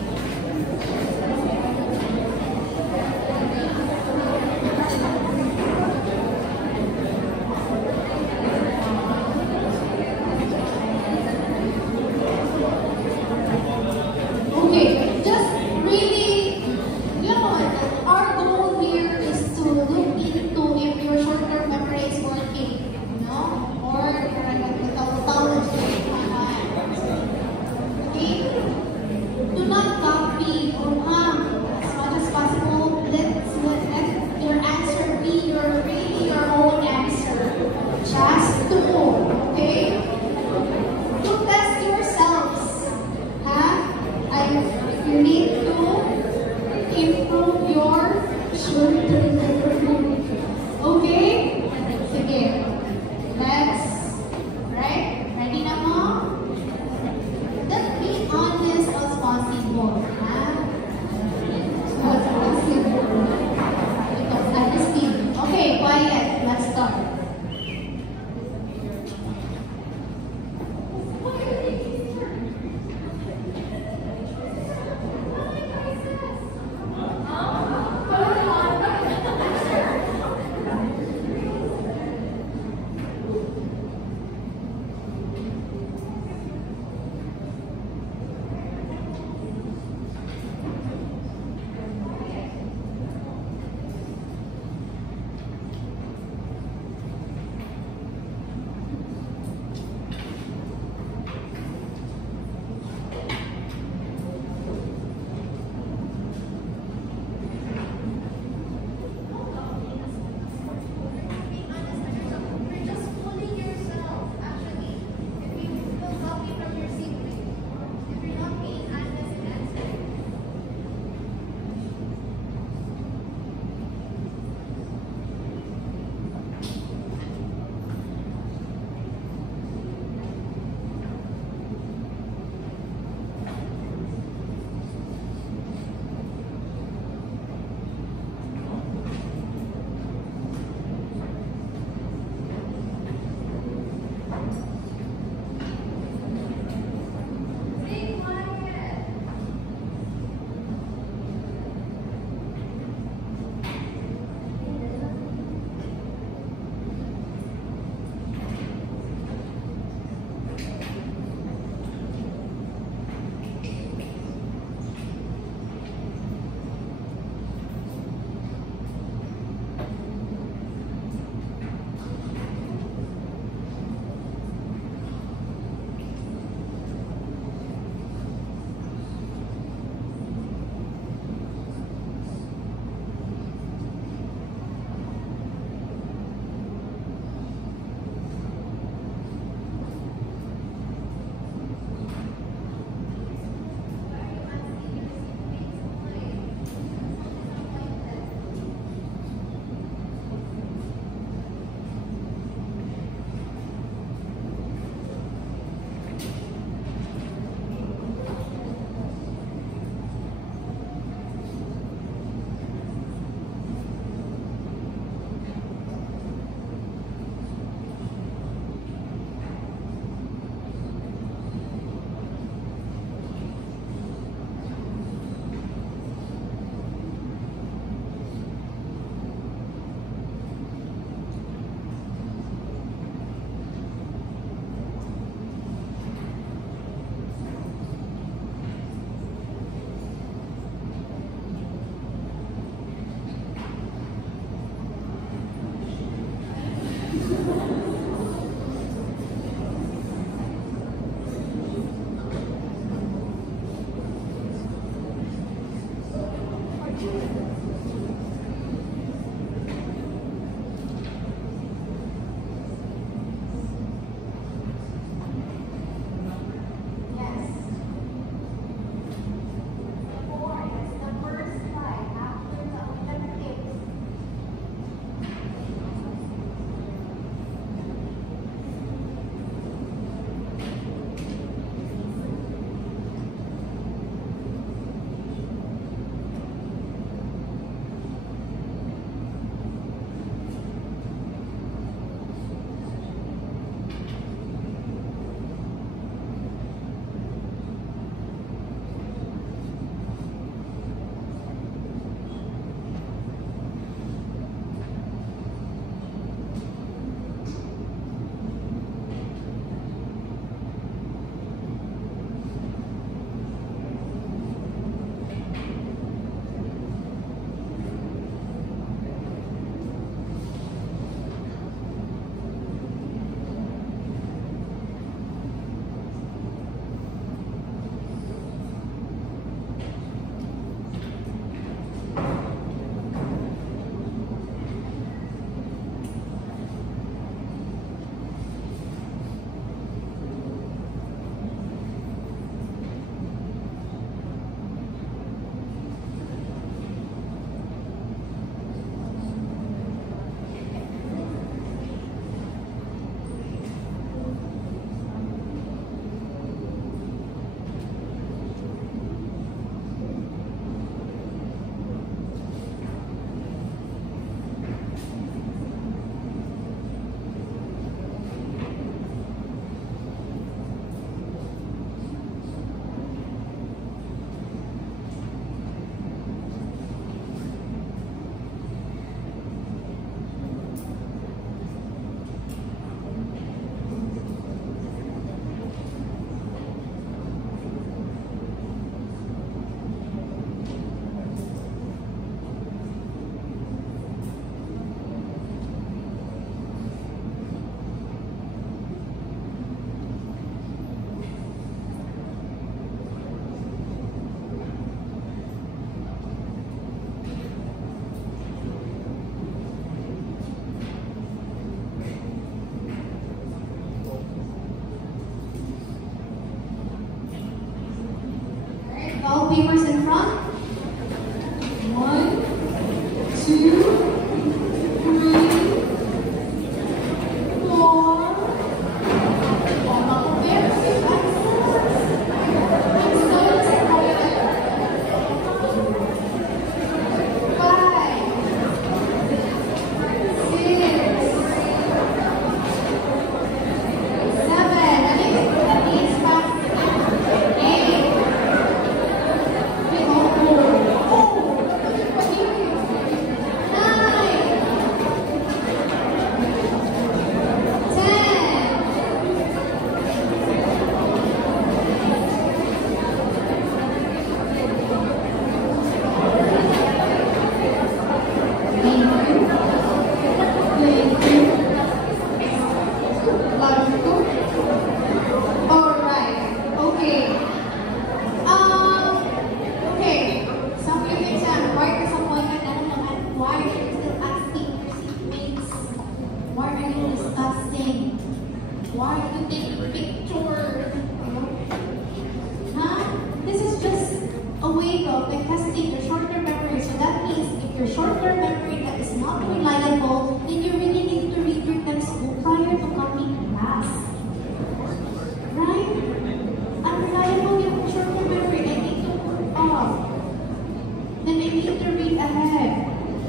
need to read ahead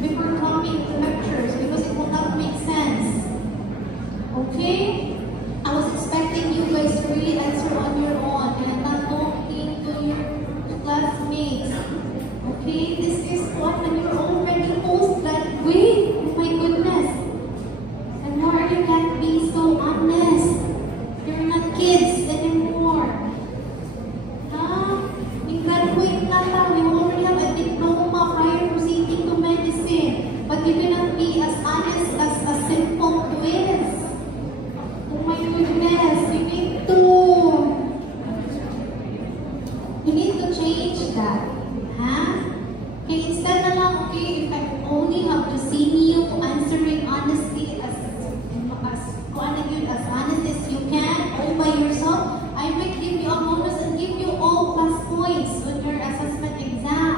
before coming to lectures because it will not make sense. Okay? I was expecting you guys to really answer on your own and not talking to your classmates. Okay? This is what when you're already postgraduate. Oh my goodness. And Lord, you can't be so honest. You're not kids anymore. Huh? We graduate na tayo. We already have a diploma prior proceeding to medicine. But you cannot be as honest as a simple quiz. Oh my goodness. You need to change that. Huh? Okay, instead na lang, okay, if I only have to see you answering honestly as honest as you can, all by yourself, I might give you a bonus and give you all plus points on your assessment exam.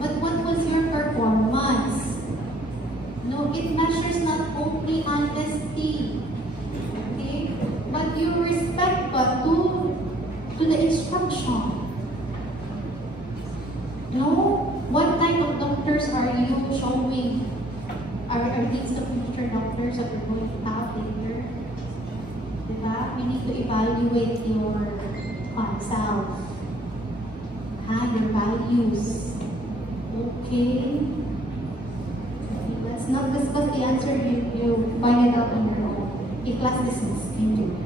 But what was your performance? No, it measures not only honesty, okay, but your respect but to the instruction. No? What type of doctors are you showing? Are these the future doctors that we're going to have later? Diba? We need to evaluate your self. Your values. Okay? Let's not discuss the answer. You find it out on your own. A class dismissed. Thank you.